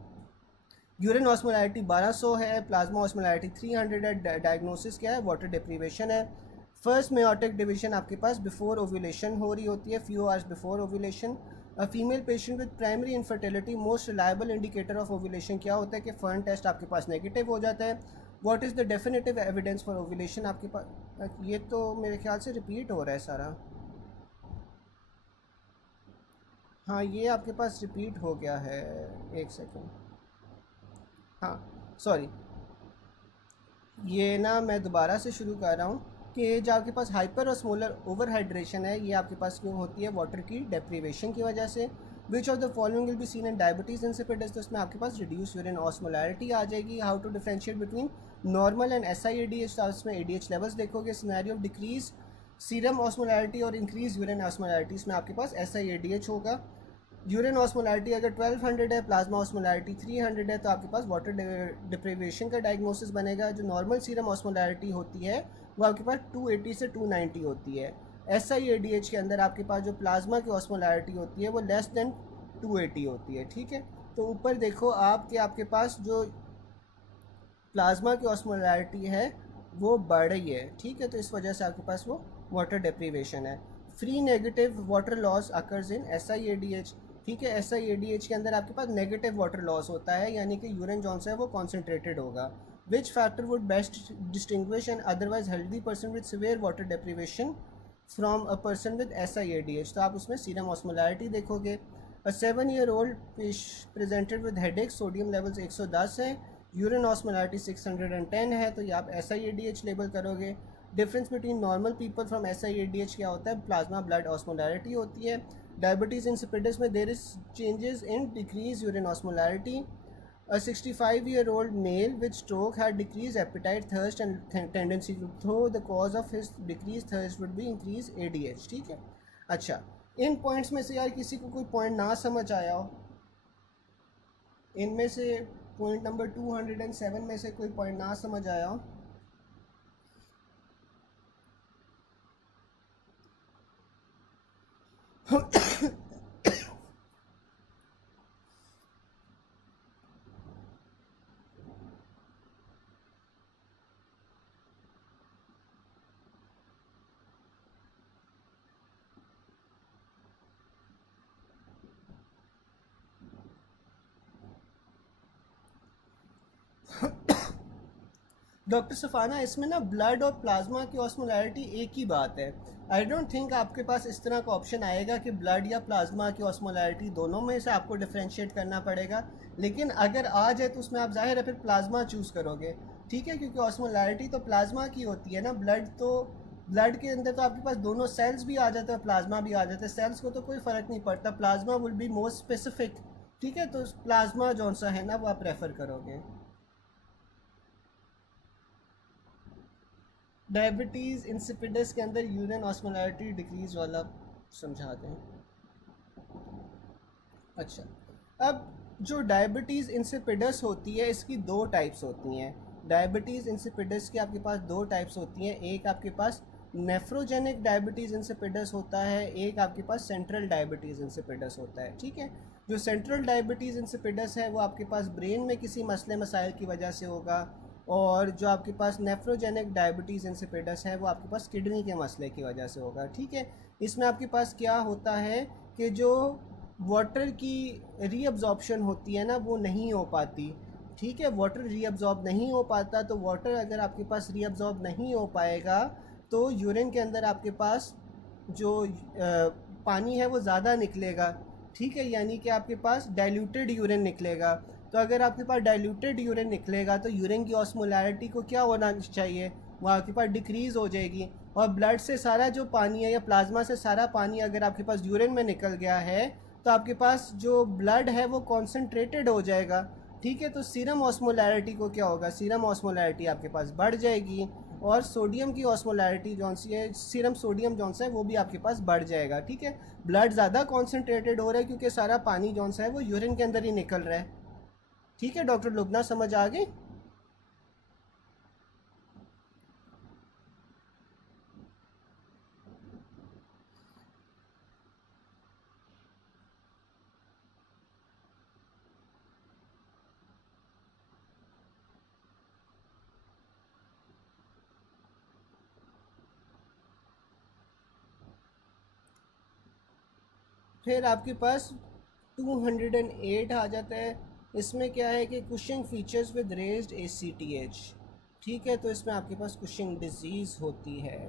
यूरिन ऑस्मोलैरिटी 1200 है, प्लाज्मा ऑस्मोलैरिटी 300 है, डायग्नोसिस क्या है, वाटर डिप्रीवेशन है। फर्स्ट मेयोटिक डिवीजन आपके पास बिफोर ओव्यूलेशन हो रही होती है, few hours before ovulation. A female patient with primary infertility, most reliable indicator of ovulation क्या होता है कि फर्न टेस्ट आपके पास नेगेटिव हो जाता है। What is the definitive evidence for ovulation आपके पास, ये तो मेरे ख्याल से रिपीट हो रहा है सारा। हाँ ये आपके पास रिपीट हो गया है, एक सेकेंड। हाँ सॉरी, ये ना मैं दोबारा से शुरू कर रहा हूँ कि जो आपके पास हाइपर ऑस्मोलर ओवरहाइड्रेशन है ये आपके पास क्यों होती है, वाटर की डेप्रीवेशन की वजह से। Which of the following will be seen in diabetes insipidus, तो इसमें आपके पास रिड्यूस यूरिन ऑस्मोलैरिटी आ जाएगी। How to differentiate between normal and SI-ADH, तो इसमें ADH लेवल्स देखोगे। Scenario of decrease serum osmolarity और इंक्रीज यूरिन ऑस्मोलैरिटी, इसमें आपके पास SI-ADH होगा। यूरिन ऑस्मोलैरिटी अगर 1200 है, प्लाज्मा ऑस्मोलैरिटी 300 है, तो आपके पास वाटर डिप्रीवेशन का डायग्नोसिस बनेगा। जो नॉर्मल सीरम ऑस्मोलैरिटी होती है वो आपके पास 280 से 290 होती है। SI-ADH के अंदर आपके पास जो प्लाज्मा की ऑस्मोलैरिटी होती है वो लेस देन 280 होती है, ठीक है। तो ऊपर देखो आप कि आपके पास जो प्लाज्मा की ऑस्मोलैरिटी है वो बढ़ रही है, ठीक है, तो इस वजह से आपके पास वो वाटर डिप्रीवेशन है। Free negative water loss occurs in SI-ADH, ठीक है। SI-ADH के अंदर आपके पास नेगेटिव वाटर लॉस होता है, यानी कि यूरिन जौन सा है वो कॉन्सेंट्रेटेड होगा। Which factor would best distinguish an otherwise healthy person with severe water deprivation from a person with SI-ADH, तो आप उसमें सीरम ऑस्मोलैरिटी देखोगे। A 7-year-old presented with headache, sodium levels 110 है, यूरिन ऑस्मोलैरिटी 610 है, तो ये आप SI-ADH लेबल करोगे। Difference between normal people from SI-ADH क्या होता है, प्लाज्मा ब्लड ऑस्मोलैरिटी होती है। डायबिटीज़ इंसिपिडस में there is changes in decrease urine osmolarity. A 65-year-old male with stroke had decreased appetite, thirst and tendency to throw. The cause of his decreased thirst would be increased ADH, ठीक है। अच्छा, इन points में से यार किसी को कोई point ना समझ आया हो, इनमें से पॉइंट नंबर 207 में से कोई पॉइंट ना समझ आया हो, डॉक्टर सफाना, इसमें ना ब्लड और प्लाज्मा की ऑस्मोलैरिटी एक ही बात है। आई डोंट थिंक आपके पास इस तरह का ऑप्शन आएगा कि ब्लड या प्लाज्मा की ऑस्मोलैरिटी, दोनों में से आपको डिफ्रेंशिएट करना पड़ेगा। लेकिन अगर आ जाए तो उसमें आप जाहिर है फिर प्लाज्मा चूज़ करोगे, ठीक है, क्योंकि ऑस्मोलैरिटी तो प्लाज्मा की होती है ना। ब्लड के अंदर तो आपके पास दोनों सेल्स भी आ जाते हैं, प्लाज्मा भी आ जाता है। सेल्स को तो कोई फ़र्क नहीं पड़ता, plasma will be more specific, ठीक है। तो प्लाज्मा जौन सा है ना वो आप प्रेफर करोगे। डायबिटीज़ इंसिपिडस के अंदर यूरिन ऑस्मोलैरिटी डिक्रीज वाला समझा दें। अच्छा, अब जो डायबिटीज़ इंसिपिडस होती है इसकी दो टाइप्स होती हैं। डायबिटीज़ इंसिपिडस की आपके पास दो टाइप्स होती हैं। एक आपके पास नेफ्रोजेनिक डायबिटीज़ इंसिपिडस होता है, एक आपके पास सेंट्रल डायबिटीज़ इंसिपिडस होता है, ठीक है। जो सेंट्रल डायबिटीज़ इंसिपिडस है वो आपके पास ब्रेन में किसी मसले मसाइल की वजह से होगा, और जो आपके पास नेफ्रोजेनिक डायबिटीज़ इंसिपिडस है वो आपके पास किडनी के मसले की वजह से होगा, ठीक है। इसमें आपके पास क्या होता है कि जो वाटर की रीअब्जॉर्प्शन होती है ना वो नहीं हो पाती, ठीक है। वाटर रीअब्जॉर्ब नहीं हो पाता, तो वाटर अगर आपके पास रीअब्जॉर्ब नहीं हो पाएगा तो यूरिन के अंदर आपके पास जो पानी है वो ज़्यादा निकलेगा, ठीक है। यानी कि आपके पास डाइल्यूटेड यूरिन निकलेगा। तो अगर आपके पास डाइल्यूटेड यूरिन निकलेगा तो यूरिन की ऑस्मोलैरिटी को क्या होना चाहिए, वो आपके पास डिक्रीज़ हो जाएगी। और ब्लड से सारा जो पानी है या प्लाज्मा से सारा पानी अगर आपके पास यूरिन में निकल गया है तो आपके पास जो ब्लड है वो कॉन्सेंट्रेटेड हो जाएगा, ठीक है। तो सीरम ऑस्मोलैरिटी को क्या होगा, सीरम ऑस्मोलैरिटी आपके पास बढ़ जाएगी, और सोडियम की ऑस्मोलैरिटी जौन सी है, सीरम सोडियम जौन सा है वो भी आपके पास बढ़ जाएगा, ठीक है। ब्लड ज़्यादा कॉन्सेंट्रेटेड हो रहा है क्योंकि सारा पानी जौन सा है वो यूरिन के अंदर ही निकल रहा है, ठीक है। डॉक्टर लुबना समझ आ गई? फिर आपके पास 208 आ जाता है। इसमें क्या है कि Cushing features with raised ACTH, ठीक है। तो इसमें आपके पास कुशिंग डिजीज़ होती है।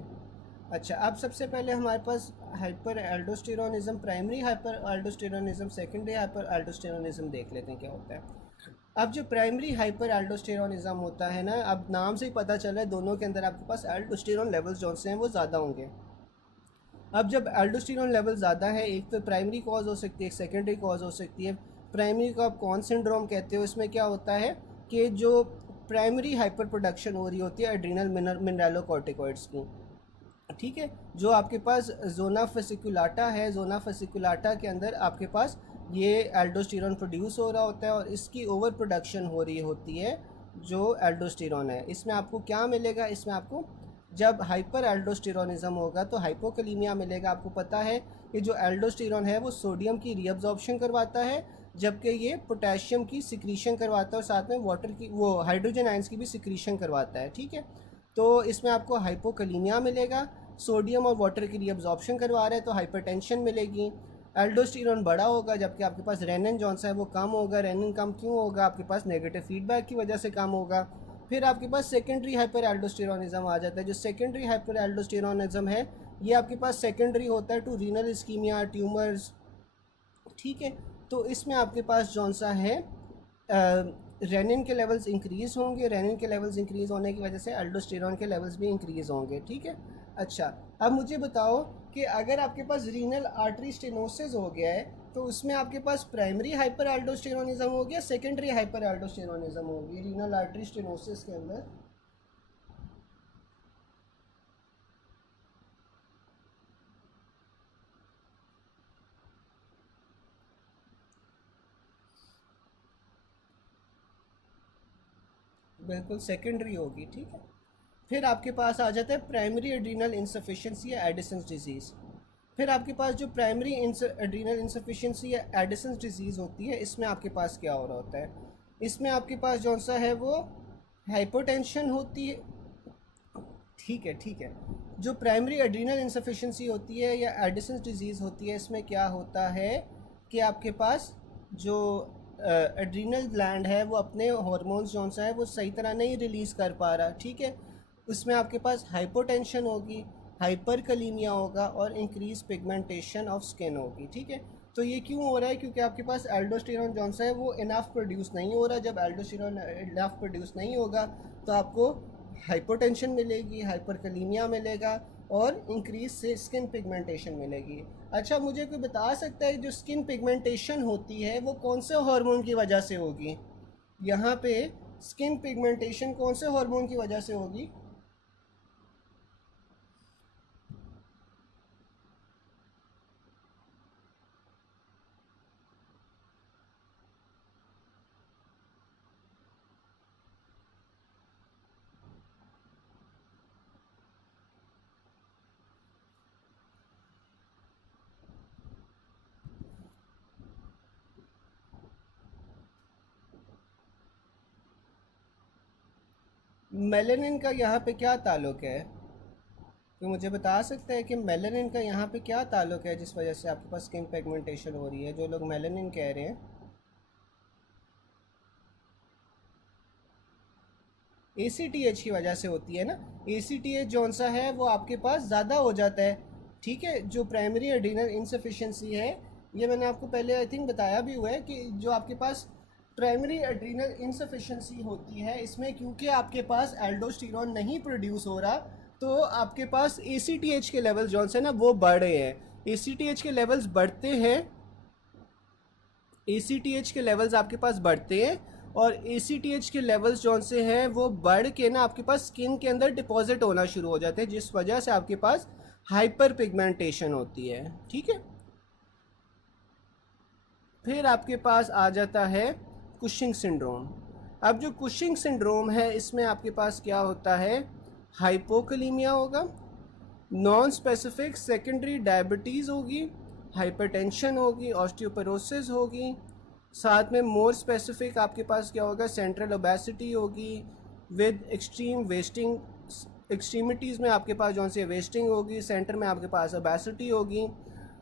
अच्छा, अब सबसे पहले हमारे पास hyperaldosteronism, primary hyperaldosteronism, secondary hyperaldosteronism देख लेते हैं क्या होता है। अब जो प्राइमरी हाइपर एल्डोस्टेरोनिज्म होता है ना, अब नाम से ही पता चल रहा है दोनों के अंदर आपके पास एल्डोस्टेरोन लेवल्स जो से हैं वो ज़्यादा होंगे। अब जब एल्डोस्टेरोन लेवल ज़्यादा है, एक तो प्राइमरी कॉज हो सकती है, एक सेकेंडरी कॉज हो सकती है। प्राइमरी को आप कौन सिंड्रोम कहते हो, इसमें क्या होता है कि जो प्राइमरी हाइपर प्रोडक्शन हो रही होती है एड्रीनल मिनरलोकॉर्टिकॉइड्स की, ठीक है। जो आपके पास जोना फेसिकुलाटा है, जोना फेसिकुलाटा के अंदर आपके पास ये एल्डोस्टेरोन प्रोड्यूस हो रहा होता है और इसकी ओवर प्रोडक्शन हो रही होती है जो एल्डोस्टेरोन है। इसमें आपको क्या मिलेगा, इसमें आपको जब हाइपर एल्डोस्टेरोनिज्म होगा तो हाइपोकलीमिया मिलेगा। आपको पता है कि जो एल्डोस्टेरोन है वो सोडियम की रीअब्जॉर्प्शन करवाता है, जबकि ये पोटेशियम की सिक्रीशन करवाता है और साथ में वाटर की वो हाइड्रोजन आयंस की भी सिक्रीशन करवाता है, ठीक है। तो इसमें आपको हाइपोकलीमिया मिलेगा, सोडियम और वाटर की रीअब्जॉर्प्शन करवा रहा है तो हाइपरटेंशन मिलेगी। एल्डोस्टेरोन बड़ा होगा जबकि आपके पास रेनिन जौन सा है वो कम होगा। रेनिन कम क्यों होगा, आपके पास नेगेटिव फीडबैक की वजह से कम होगा। फिर आपके पास सेकेंडरी हाइपर एल्डोस्टेरोनिज्म आ जाता है। जो सेकेंडरी हाइपर एल्डोस्टेरोनिज्म है ये आपके पास सेकेंडरी होता है टू रीनल इस्कीमिया, ट्यूमर्स, ठीक है। तो इसमें आपके पास जौन सा है रेनिन के लेवल्स इंक्रीज़ होंगे, रेनिन के लेवल्स इंक्रीज़ होने की वजह से एल्डोस्टेरोन के लेवल्स भी इंक्रीज़ होंगे, ठीक है। अच्छा, अब मुझे बताओ कि अगर आपके पास रीनल आर्टरी स्टेनोसिस हो गया है तो उसमें आपके पास प्राइमरी हाइपर एल्डोस्टेरोनिज्म हो गया, सेकेंडरी हाइपर एल्डोस्टेरोनिज्म होगी रीनल आर्टरी स्टेनोसिस के अंदर। बिल्कुल सेकेंडरी होगी, ठीक है। फिर आपके पास आ जाता है प्राइमरी एड्रीनल इंसफिशिएंसी या एडिसन्स डिजीज़। फिर आपके पास जो प्राइमरी एड्रीनल इंसफिशिएंसी या एडिसन्स डिजीज़ होती है इसमें आपके पास क्या हो रहा होता है, इसमें आपके पास जौन सा है वो हाइपोटेंशन होती है, ठीक है, ठीक है। जो प्राइमरी एड्रीनल इंसफिशिएंसी होती है या एडिसन्स डिजीज़ होती है इसमें क्या होता है कि आपके पास जो एड्रीनल ग्लैंड है वो अपने हार्मोन्स जो सा है वो सही तरह नहीं रिलीज़ कर पा रहा, ठीक है। उसमें आपके पास हाइपोटेंशन होगी, हाइपरकलीमिया होगा और इंक्रीज पिगमेंटेशन ऑफ स्किन होगी, ठीक है। तो ये क्यों हो रहा है? क्योंकि आपके पास एल्डोस्टेरॉन जो सा है वो इनफ प्रोड्यूस नहीं हो रहा। जब एल्डोस्टेरॉन इनफ प्रोड्यूस नहीं होगा तो आपको हाइपोटेंशन मिलेगी, हाइपरकलीमिया मिलेगा और इंक्रीज से स्किन पिगमेंटेशन मिलेगी। अच्छा, मुझे कोई बता सकता है जो स्किन पिगमेंटेशन होती है वो कौन से हार्मोन की वजह से होगी? यहाँ पे स्किन पिगमेंटेशन कौन से हार्मोन की वजह से होगी? मेलेनिन का यहाँ पे क्या ताल्लुक है? तो मुझे बता सकते हैं कि मेलेनिन का यहाँ पे क्या ताल्लुक है जिस वजह से आपके पास स्किन पिगमेंटेशन हो रही है, जो लोग मेलेनिन कह रहे हैं? ACTH की वजह से होती है ना। ACTH जौन सा है वो आपके पास ज़्यादा हो जाता है, ठीक है। जो प्राइमरी एड्रीनल इंसफिशिएंसी है, ये मैंने आपको पहले आई थिंक बताया भी हुआ है कि जो आपके पास प्राइमरी एड्रीनल इंसफिशिएंसी होती है, इसमें क्योंकि आपके पास एल्डोस्टेरॉन नहीं प्रोड्यूस हो रहा तो आपके पास ACTH के लेवल जौन से ना वो बढ़ रहे हैं। ACTH के लेवल्स बढ़ते हैं, ACTH के लेवल्स आपके पास बढ़ते हैं और ACTH के लेवल्स जौन से हैं वो बढ़ के ना आपके पास स्किन के अंदर डिपॉजिट होना शुरू हो जाते हैं, जिस वजह से आपके पास हाइपर पिगमेंटेशन होती है, ठीक है। फिर आपके पास आ जाता है कुशिंग सिंड्रोम। अब जो कुशिंग सिंड्रोम है इसमें आपके पास क्या होता है? हाइपोकलीमिया होगा, नॉन स्पेसिफिक सेकेंडरी डायबिटीज़ होगी, हाइपरटेंशन होगी, ऑस्टियोपोरोसिस होगी, साथ में मोर स्पेसिफिक आपके पास क्या होगा? सेंट्रल ओबेसिटी होगी विद एक्सट्रीम वेस्टिंग, एक्सट्रीमिटीज़ में आपके पास जौन सी वेस्टिंग होगी, सेंटर में आपके पास ओबेसिटी होगी,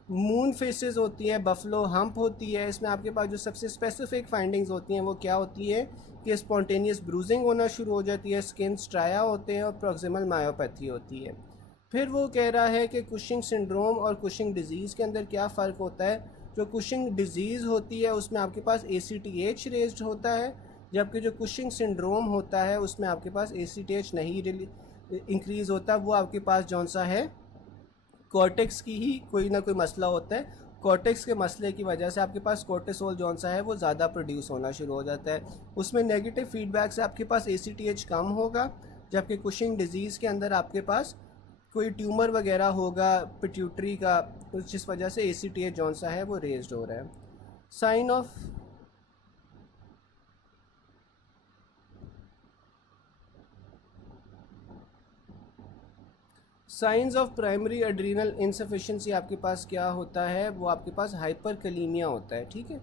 मून फेसेस होती है, बफलो हम्प होती है। इसमें आपके पास जो सबसे स्पेसिफिक फाइंडिंग्स होती हैं वो क्या होती है कि स्पॉन्टेनियस ब्रूजिंग होना शुरू हो जाती है, स्किन स्ट्राया होते हैं और प्रॉक्सिमल मायोपैथी होती है। फिर वो कह रहा है कि कुशिंग सिंड्रोम और कुशिंग डिजीज़ के अंदर क्या फ़र्क होता है। जो कुशिंग डिजीज़ होती है उसमें आपके पास ACTH रेज्ड होता है, जबकि जो कुशिंग सिंड्रोम होता है उसमें आपके पास ACTH नहीं इंक्रीज़ होता। वो आपके पास जौन सा है कॉर्टेक्स की ही कोई ना कोई मसला होता है। कॉर्टेक्स के मसले की वजह से आपके पास कोर्टिसोल जौन सा है वो ज़्यादा प्रोड्यूस होना शुरू हो जाता है। उसमें नेगेटिव फीडबैक से आपके पास ACTH कम होगा, जबकि कुशिंग डिजीज़ के अंदर आपके पास कोई ट्यूमर वगैरह होगा पिट्यूटरी का, जिस वजह से ACTH जौन सा है वो रेज्ड हो रहा है। Sign of signs of primary adrenal insufficiency आपके पास क्या होता है? वो आपके पास हाइपरकलीमिया होता है, ठीक है।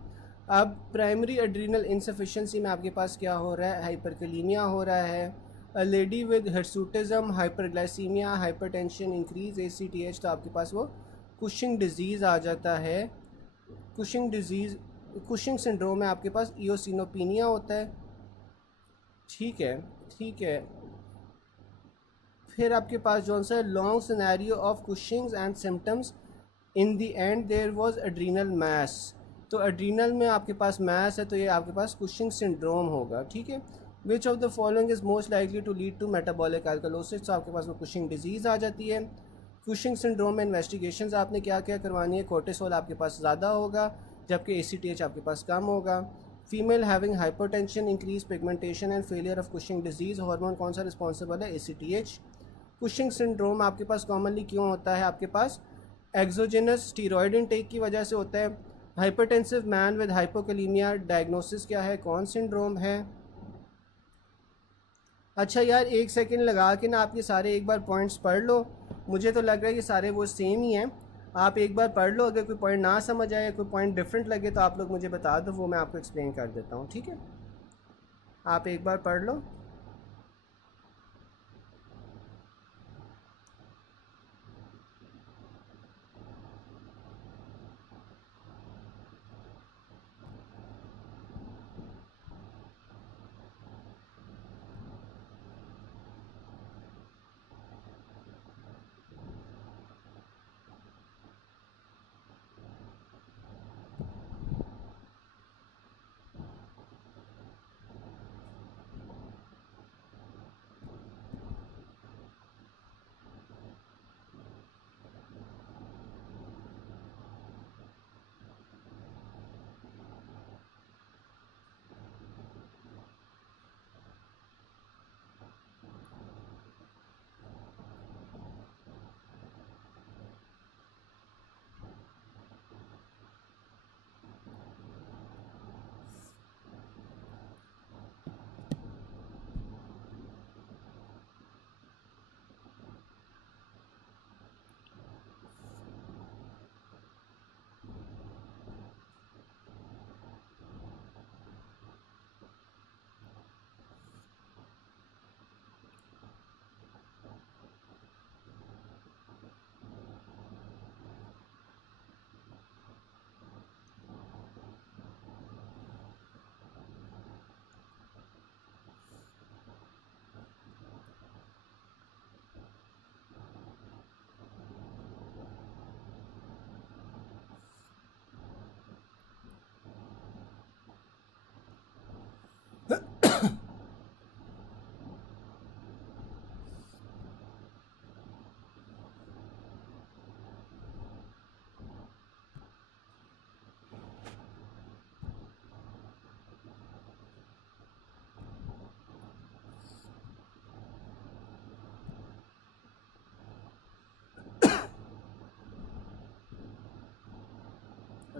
अब प्राइमरी एड्रीनल इंसफिशिएंसी में आपके पास क्या हो रहा है? हाइपरकलीमिया हो रहा है। A lady with hirsutism, hyperglycaemia, hypertension, increase ACTH, तो आपके पास वो कुशिंग डिजीज़ आ जाता है। कुशिंग डिजीज़, कुशिंग सिंड्रोम में आपके पास इओसिनोपिनिया होता है, ठीक है, ठीक है। फिर आपके पास जो सा long scenario of Cushing's and symptoms, in the end there was adrenal mass. तो एड्रीनल में आपके पास मैस है तो ये आपके पास कुशिंग सिंड्रोम होगा, ठीक है। Which of the following is most likely to lead to metabolic alkalosis, तो आपके पास वो कुशिंग डिजीज़ आ जाती है। कुशिंग सिंड्रोम में इन्वेस्टिगेशंस आपने क्या क्या करवानी है? कोर्टिसोल आपके पास ज़्यादा होगा जबकि ACTH आपके पास कम होगा। Female having hypertension, increase pigmentation and failure of Cushing disease, hormone कौन सा रिस्पॉन्सिबल है? ACTH। कुशिंग सिंड्रोम आपके पास कॉमनली क्यों होता है? आपके पास एक्सोजेनस स्टीरॉयड इनटेक की वजह से होता है। हाइपरटेंसिव मैन विद हाइपोकलीमिया, डायग्नोसिस क्या है? कौन सिंड्रोम है? अच्छा यार, एक सेकंड लगा के ना आप ये सारे एक बार पॉइंट्स पढ़ लो। मुझे तो लग रहा है कि सारे वो सेम ही हैं। आप एक बार पढ़ लो, अगर कोई पॉइंट ना समझ आए, कोई पॉइंट डिफरेंट लगे तो आप लोग मुझे बता दो, वो मैं आपको एक्सप्लेन कर देता हूँ, ठीक है। आप एक बार पढ़ लो।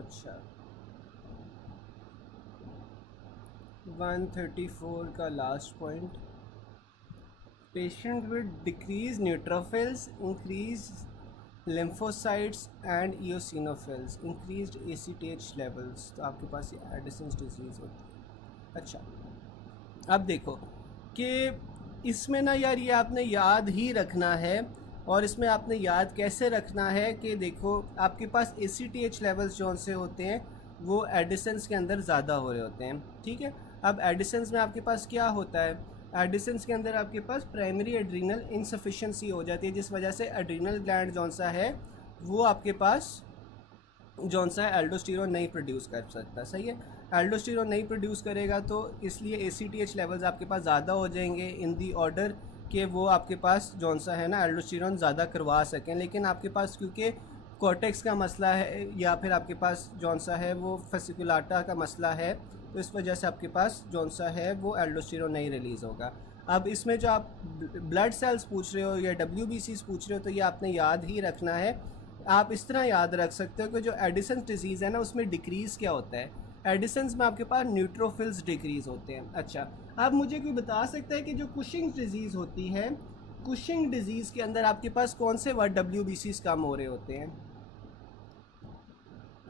अच्छा 134 का last point, patient with decrease neutrophils, increase lymphocytes and eosinophils, increased ACTH levels, तो आपके पास ये एडिसन्स डिजीज़ होती है। अच्छा अब देखो कि इसमें ना यार ये आपने याद ही रखना है, और इसमें आपने याद कैसे रखना है कि देखो आपके पास ACTH लेवल्स जो से होते हैं वो एडिसन्स के अंदर ज़्यादा हो रहे होते हैं, ठीक है। अब एडिसन्स में आपके पास क्या होता है, एडिसन्स के अंदर आपके पास प्राइमरी एड्रीनल इनसफिशेंसी हो जाती है, जिस वजह से एड्रीनल ग्लैंड जौन सा है वो आपके पास जौन सा है एल्डोस्टेरोन नहीं प्रोड्यूस कर सकता, सही है। एल्डोस्टेरोन नहीं प्रोड्यूस करेगा तो इसलिए ACTH लेवल्स आपके पास ज़्यादा हो जाएंगे इन दी ऑर्डर कि वो आपके पास जौन सा है ना एल्डोस्टेरोन ज़्यादा करवा सकें। लेकिन आपके पास क्योंकि कॉर्टेक्स का मसला है या फिर आपके पास जौन सा है वो फेसिकुलाटा का मसला है, तो इस वजह से आपके पास जौन सा है वो एल्डोस्टेरोन नहीं रिलीज़ होगा। अब इसमें जो आप ब्लड सेल्स पूछ रहे हो या WBCs पूछ रहे हो तो ये आपने याद ही रखना है। आप इस तरह याद रख सकते हो कि जो एडिसन्स डिजीज़ है ना उसमें डिक्रीज़ क्या होता है, एडिसन्स में आपके पास न्यूट्रोफिल्स डिक्रीज़ होते हैं। अच्छा अब मुझे कोई बता सकता है कि जो कुशिंग डिजीज़ होती है, कुशिंग डिजीज़ के अंदर आपके पास कौन से WBCs कम हो रहे होते हैं?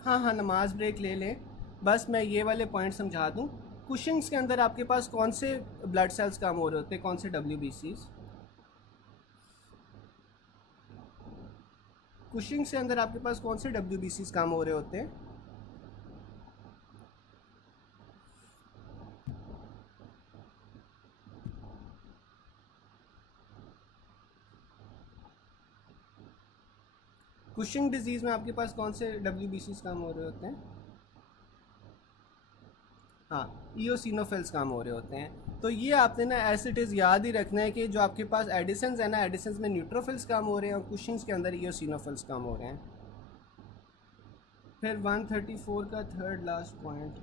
हाँ हाँ नमाज ब्रेक ले लें, बस मैं ये वाले पॉइंट समझा दूँ। कुशिंग्स के अंदर आपके पास कौन से ब्लड सेल्स कम हो रहे होते हैं, कौन से WBCs? कुशिंग्स के अंदर आपके पास कौन से WBCs कम हो रहे होते हैं? कुशिंग डिजीज़ में आपके पास कौन से WBCs कम हो रहे होते हैं? हाँ इओसिनोफिल्स कम हो रहे होते हैं। तो ये आपने ना एज इट इज़ याद ही रखना है कि जो आपके पास एडिसन्स है ना, एडिसन्स में न्यूट्रोफिल्स कम हो रहे हैं और कुशिंग्स के अंदर इओसिनोफिल्स कम हो रहे हैं। फिर 134 का थर्ड लास्ट पॉइंट,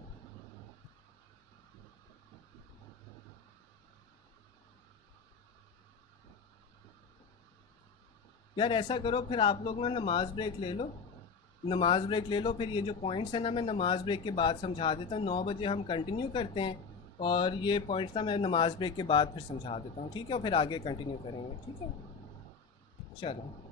यार ऐसा करो फिर आप लोग ना नमाज ब्रेक ले लो, नमाज ब्रेक ले लो, फिर ये जो पॉइंट्स हैं ना मैं नमाज ब्रेक के बाद समझा देता हूँ। 9 बजे हम कंटिन्यू करते हैं और ये पॉइंट्स ना मैं नमाज ब्रेक के बाद फिर समझा देता हूँ, ठीक है, और फिर आगे कंटिन्यू करेंगे, ठीक है। चलो।